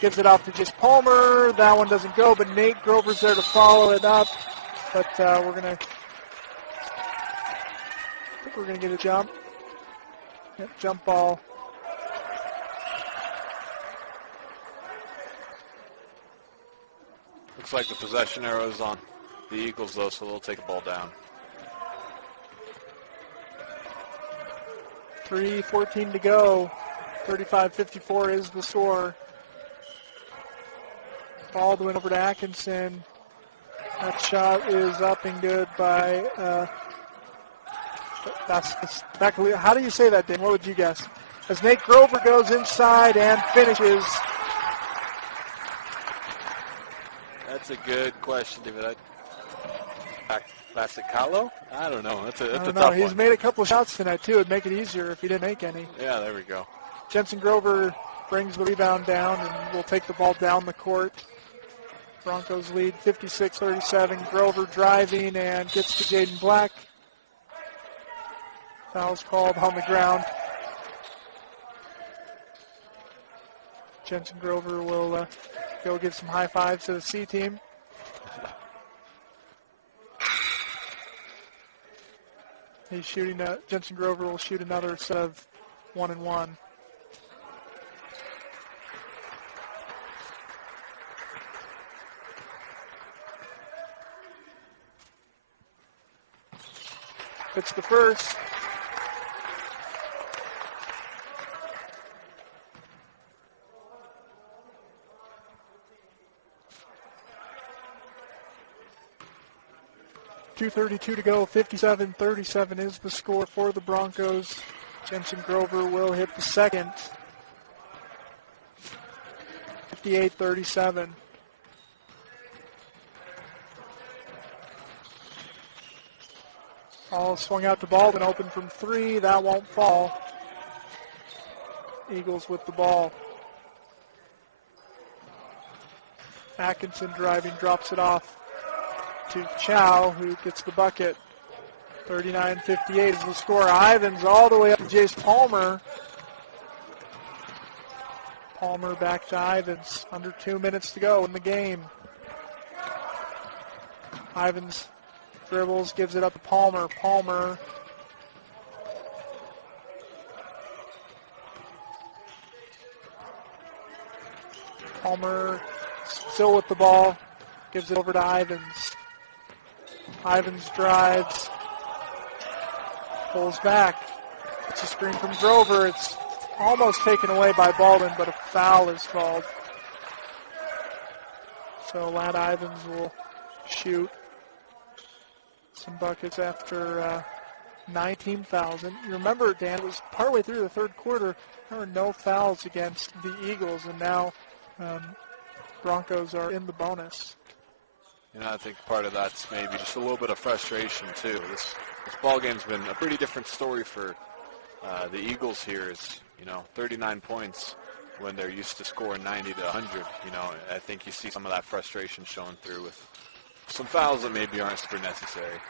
Gives it off to just Palmer. That one doesn't go, but Nate Grover's there to follow it up. But we're going to get a jump. Yep, jump ball. Looks like the possession arrow is on the Eagles, though, so they'll take a ball down. 3:14 to go. 35-54 is the score. Baldwin over to Atkinson. That shot is up and good by... how do you say that, Dan? What would you guess? As Nate Grover goes inside and finishes. That's a good question, David. Basicalo? I don't know. That's a tough one. He's made a couple of shots tonight, too. It'd make it easier if he didn't make any. Yeah, there we go. Jensen Grover brings the rebound down and will take the ball down the court. Broncos lead 56-37. Grover driving and gets to Jaden Black. Foul's called on the ground. Jensen Grover will go give some high fives to the C team. He's shooting. Jensen Grover will shoot another set of 1-and-1. It's the first. .232 to go, 57-37 is the score for the Broncos. Jensen Grover will hit the second. 58-37. Ball swung out to Baldwin, open from 3. That won't fall. Eagles with the ball. Atkinson driving, drops it off to Chow, who gets the bucket. 39-58 is the score. Ivins all the way up to Jace Palmer. Palmer back to Ivins. Under 2 minutes to go in the game. Ivins dribbles, gives it up to Palmer. Palmer still with the ball, gives it over to Ivins. Ivins drives, pulls back. It's a screen from Grover. It's almost taken away by Baldwin, but a foul is called. So Lad Ivins will shoot some buckets after 19 fouls. And you remember, Dan, it was partway through the third quarter, there were no fouls against the Eagles, and now Broncos are in the bonus. I think part of that's maybe just a little bit of frustration, too. This ball game's been a pretty different story for the Eagles here. Is 39 points when they're used to scoring 90 to 100. I think you see some of that frustration showing through with some fouls that maybe aren't super necessary.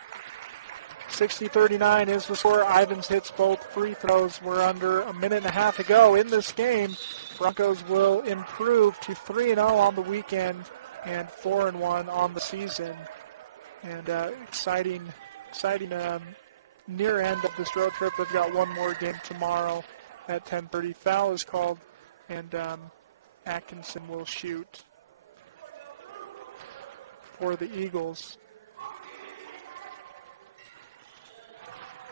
60-39 is the score. Ivins hits both free throws. We're under a minute and a half to go in this game. Broncos will improve to 3-0 on the weekend and 4-1 on the season. And exciting near end of this road trip. They've got one more game tomorrow at 10:30. Foul is called, and Atkinson will shoot for the Eagles.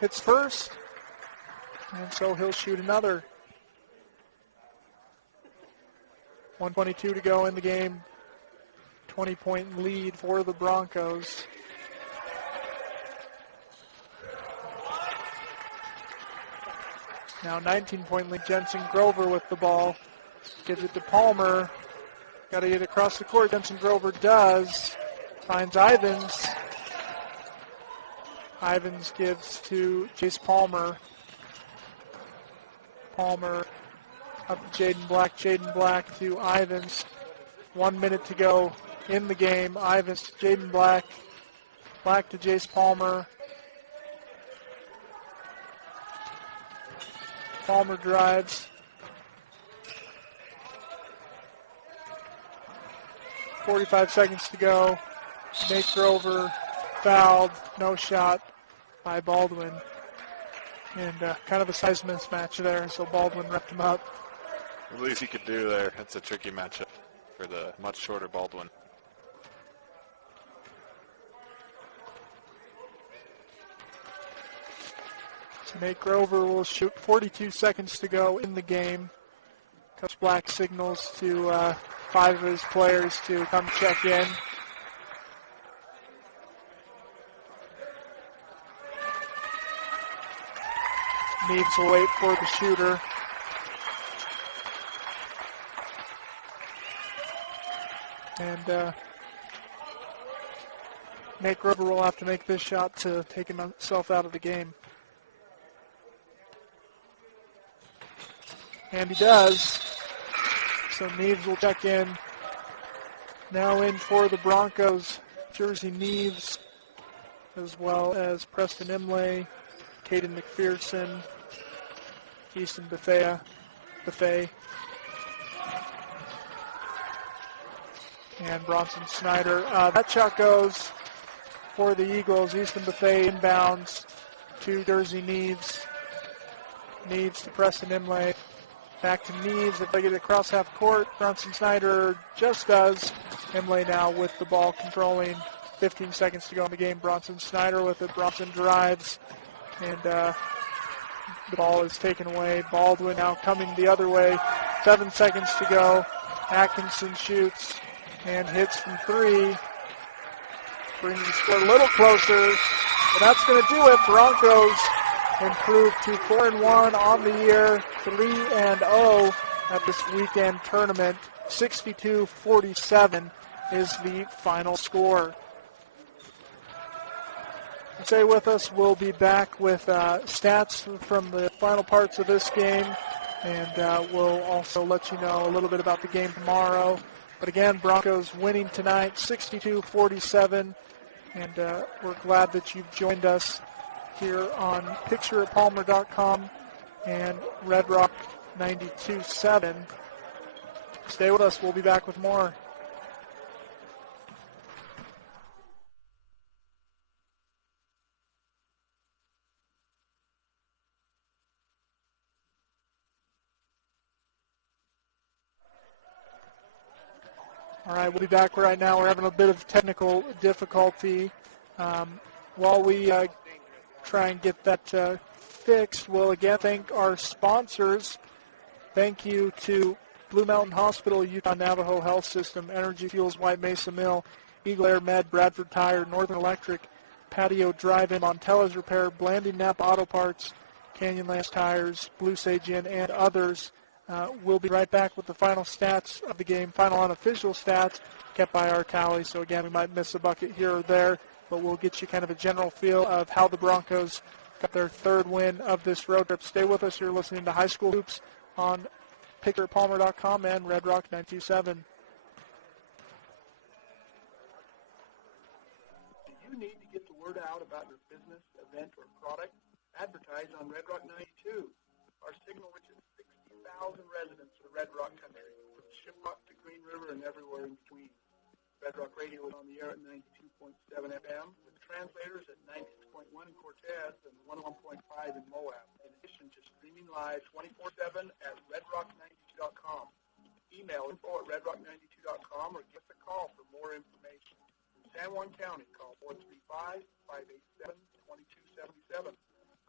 Hits first, and so he'll shoot another. 1:22 to go in the game. 20-point lead for the Broncos. Now 19-point lead. Jensen Grover with the ball. Gives it to Palmer. Got to get across the court. Jensen Grover does. Finds Ivins. Ivins gives to Jace Palmer. Palmer up to Jaden Black. Jaden Black to Ivins. 1 minute to go in the game. Ivins to Jaden Black. Black to Jace Palmer. Palmer drives. 45 seconds to go. Nate Grover fouled. No shot by Baldwin. And kind of a size mismatch there, so Baldwin ripped him up. At least he could do there. It's a tricky matchup for the much shorter Baldwin. So Nate Grover will shoot. 42 seconds to go in the game. Coach Black signals to 5 of his players to come check in. Needs to wait for the shooter. And Nate Grover will have to make this shot to take himself out of the game. And he does. So Neves will check in. Now in for the Broncos, Jersey Neves, as well as Preston Imlay, Caden McPherson, Easton Buffet, and Bronson Snyder. That shot goes for the Eagles. Easton Buffet inbounds to Jersey Neves. Neves to Preston Imlay. Back to Neves. If they get it across half court, Bronson Snyder just does. Imlay now with the ball controlling. 15 seconds to go in the game. Bronson Snyder with it. Bronson drives. And the ball is taken away. Baldwin now coming the other way. 7 seconds to go. Atkinson shoots and hits from 3. Brings the score a little closer. But that's going to do it. Broncos improve to 4-1 on the year. 3-0 at this weekend tournament. 62-47 is the final score. Stay with us. We'll be back with stats from the final parts of this game, and we'll also let you know a little bit about the game tomorrow. But again, Broncos winning tonight, 62-47, and we're glad that you've joined us here on pictureatpalmer.com and Red Rock 92.7. Stay with us. We'll be back with more. All right, we'll be back right now. We're having a bit of technical difficulty. While we try and get that fixed, we'll again thank our sponsors. Thank you to Blue Mountain Hospital, Utah Navajo Health System, Energy Fuels, White Mesa Mill, Eagle Air Med, Bradford Tire, Northern Electric, Patio Drive-In, Montella's Repair, Blanding Napa Auto Parts, Canyonlands Tires, Blue Sage Inn, and others. We'll be right back with the final stats of the game, final unofficial stats kept by our tally. So again, we might miss a bucket here or there, but we'll get you kind of a general feel of how the Broncos got their third win of this road trip. Stay with us. You're listening to High School Hoops on PickerPalmer.com and Red Rock 927. Do you need to get the word out about your business, event, or product? Advertise on Red Rock 92. Our signal reaches 60,000 residents of the Red Rock country, from Shiprock to Green River and everywhere in between. Red Rock Radio is on the air at 92.7 FM, with translators at 96.1 in Cortez and 101.5 in Moab, in addition to streaming live 24/7 at redrock92.com. Email info@redrock92.com or give us a call for more information. In San Juan County, call 435-587-2277.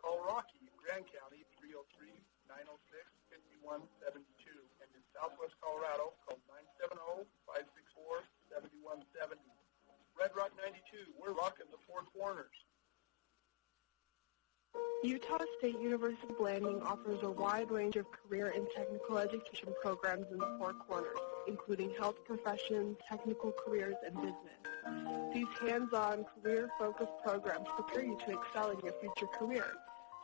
Call Rocky in Grand County, 303-906-5172. And in Southwest Colorado, call 970-564-7170. Red Rock 92, we're rocking the Four Corners. Utah State University Blanding offers a wide range of career and technical education programs in the Four Corners, including health professions, technical careers, and business. These hands-on, career-focused programs prepare you to excel in your future career.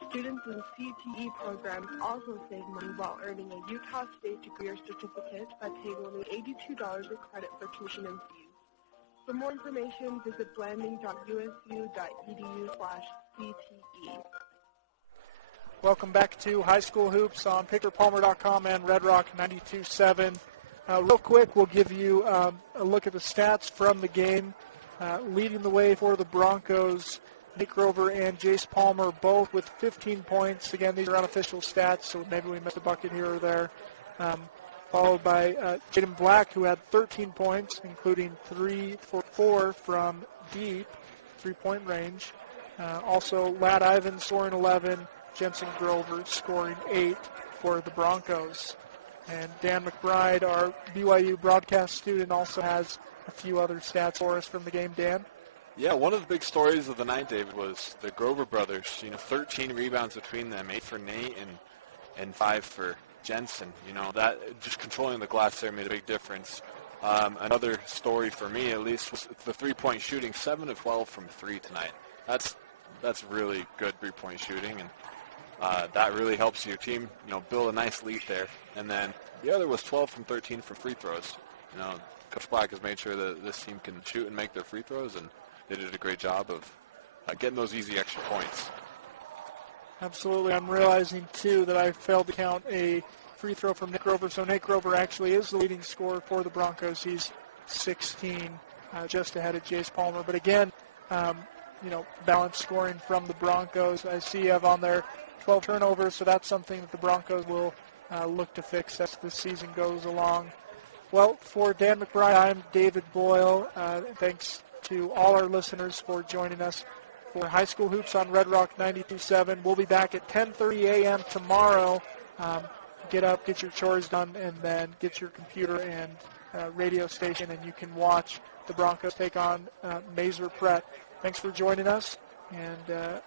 Students in CTE programs also save money while earning a Utah State degree or certificate by paying only $82 a credit for tuition and fees. For more information, visit blanding.usu.edu/CTE. Welcome back to High School Hoops on PickerPalmer.com and Red Rock 92.7. Real quick, we'll give you a look at the stats from the game. Leading the way for the Broncos, Nick Grover and Jace Palmer, both with 15 points. Again, these are unofficial stats, so maybe we missed a bucket here or there. Followed by Jaden Black, who had 13 points, including 3 for 4 from deep, three-point range. Also, Ladd Ivins scoring 11, Jensen Grover scoring 8 for the Broncos. And Dan McBride, our BYU broadcast student, also has a few other stats for us from the game. Dan? Yeah, one of the big stories of the night, David, was the Grover brothers. 13 rebounds between them, 8 for Nate and 5 for Jensen. That just controlling the glass there made a big difference. Another story for me, at least, was the three-point shooting. 7 of 12 from 3 tonight. That's really good three-point shooting, and that really helps your team, build a nice lead there. And then the other was 12 from 13 for free throws. Coach Black has made sure that this team can shoot and make their free throws, and they did a great job of getting those easy extra points. Absolutely. I'm realizing, too, that I failed to count a free throw from Nick Grover. So Nick Grover actually is the leading scorer for the Broncos. He's 16, just ahead of Jace Palmer. But again, balanced scoring from the Broncos. I see you have on there 12 turnovers, so that's something that the Broncos will look to fix as the season goes along. Well, for Dan McBride, I'm David Boyle. Thanks to all our listeners for joining us for High School Hoops on Red Rock 92.7. We'll be back at 10:30 a.m. tomorrow. Get up, get your chores done, and then get your computer and radio station, and you can watch the Broncos take on Mazer Pret. Thanks for joining us, and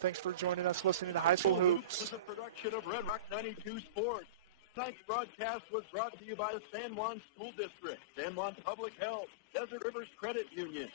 thanks for joining us listening to High School Hoops. This is a production of Red Rock 92 Sports. Tonight's broadcast was brought to you by the San Juan School District, San Juan Public Health, Desert Rivers Credit Union,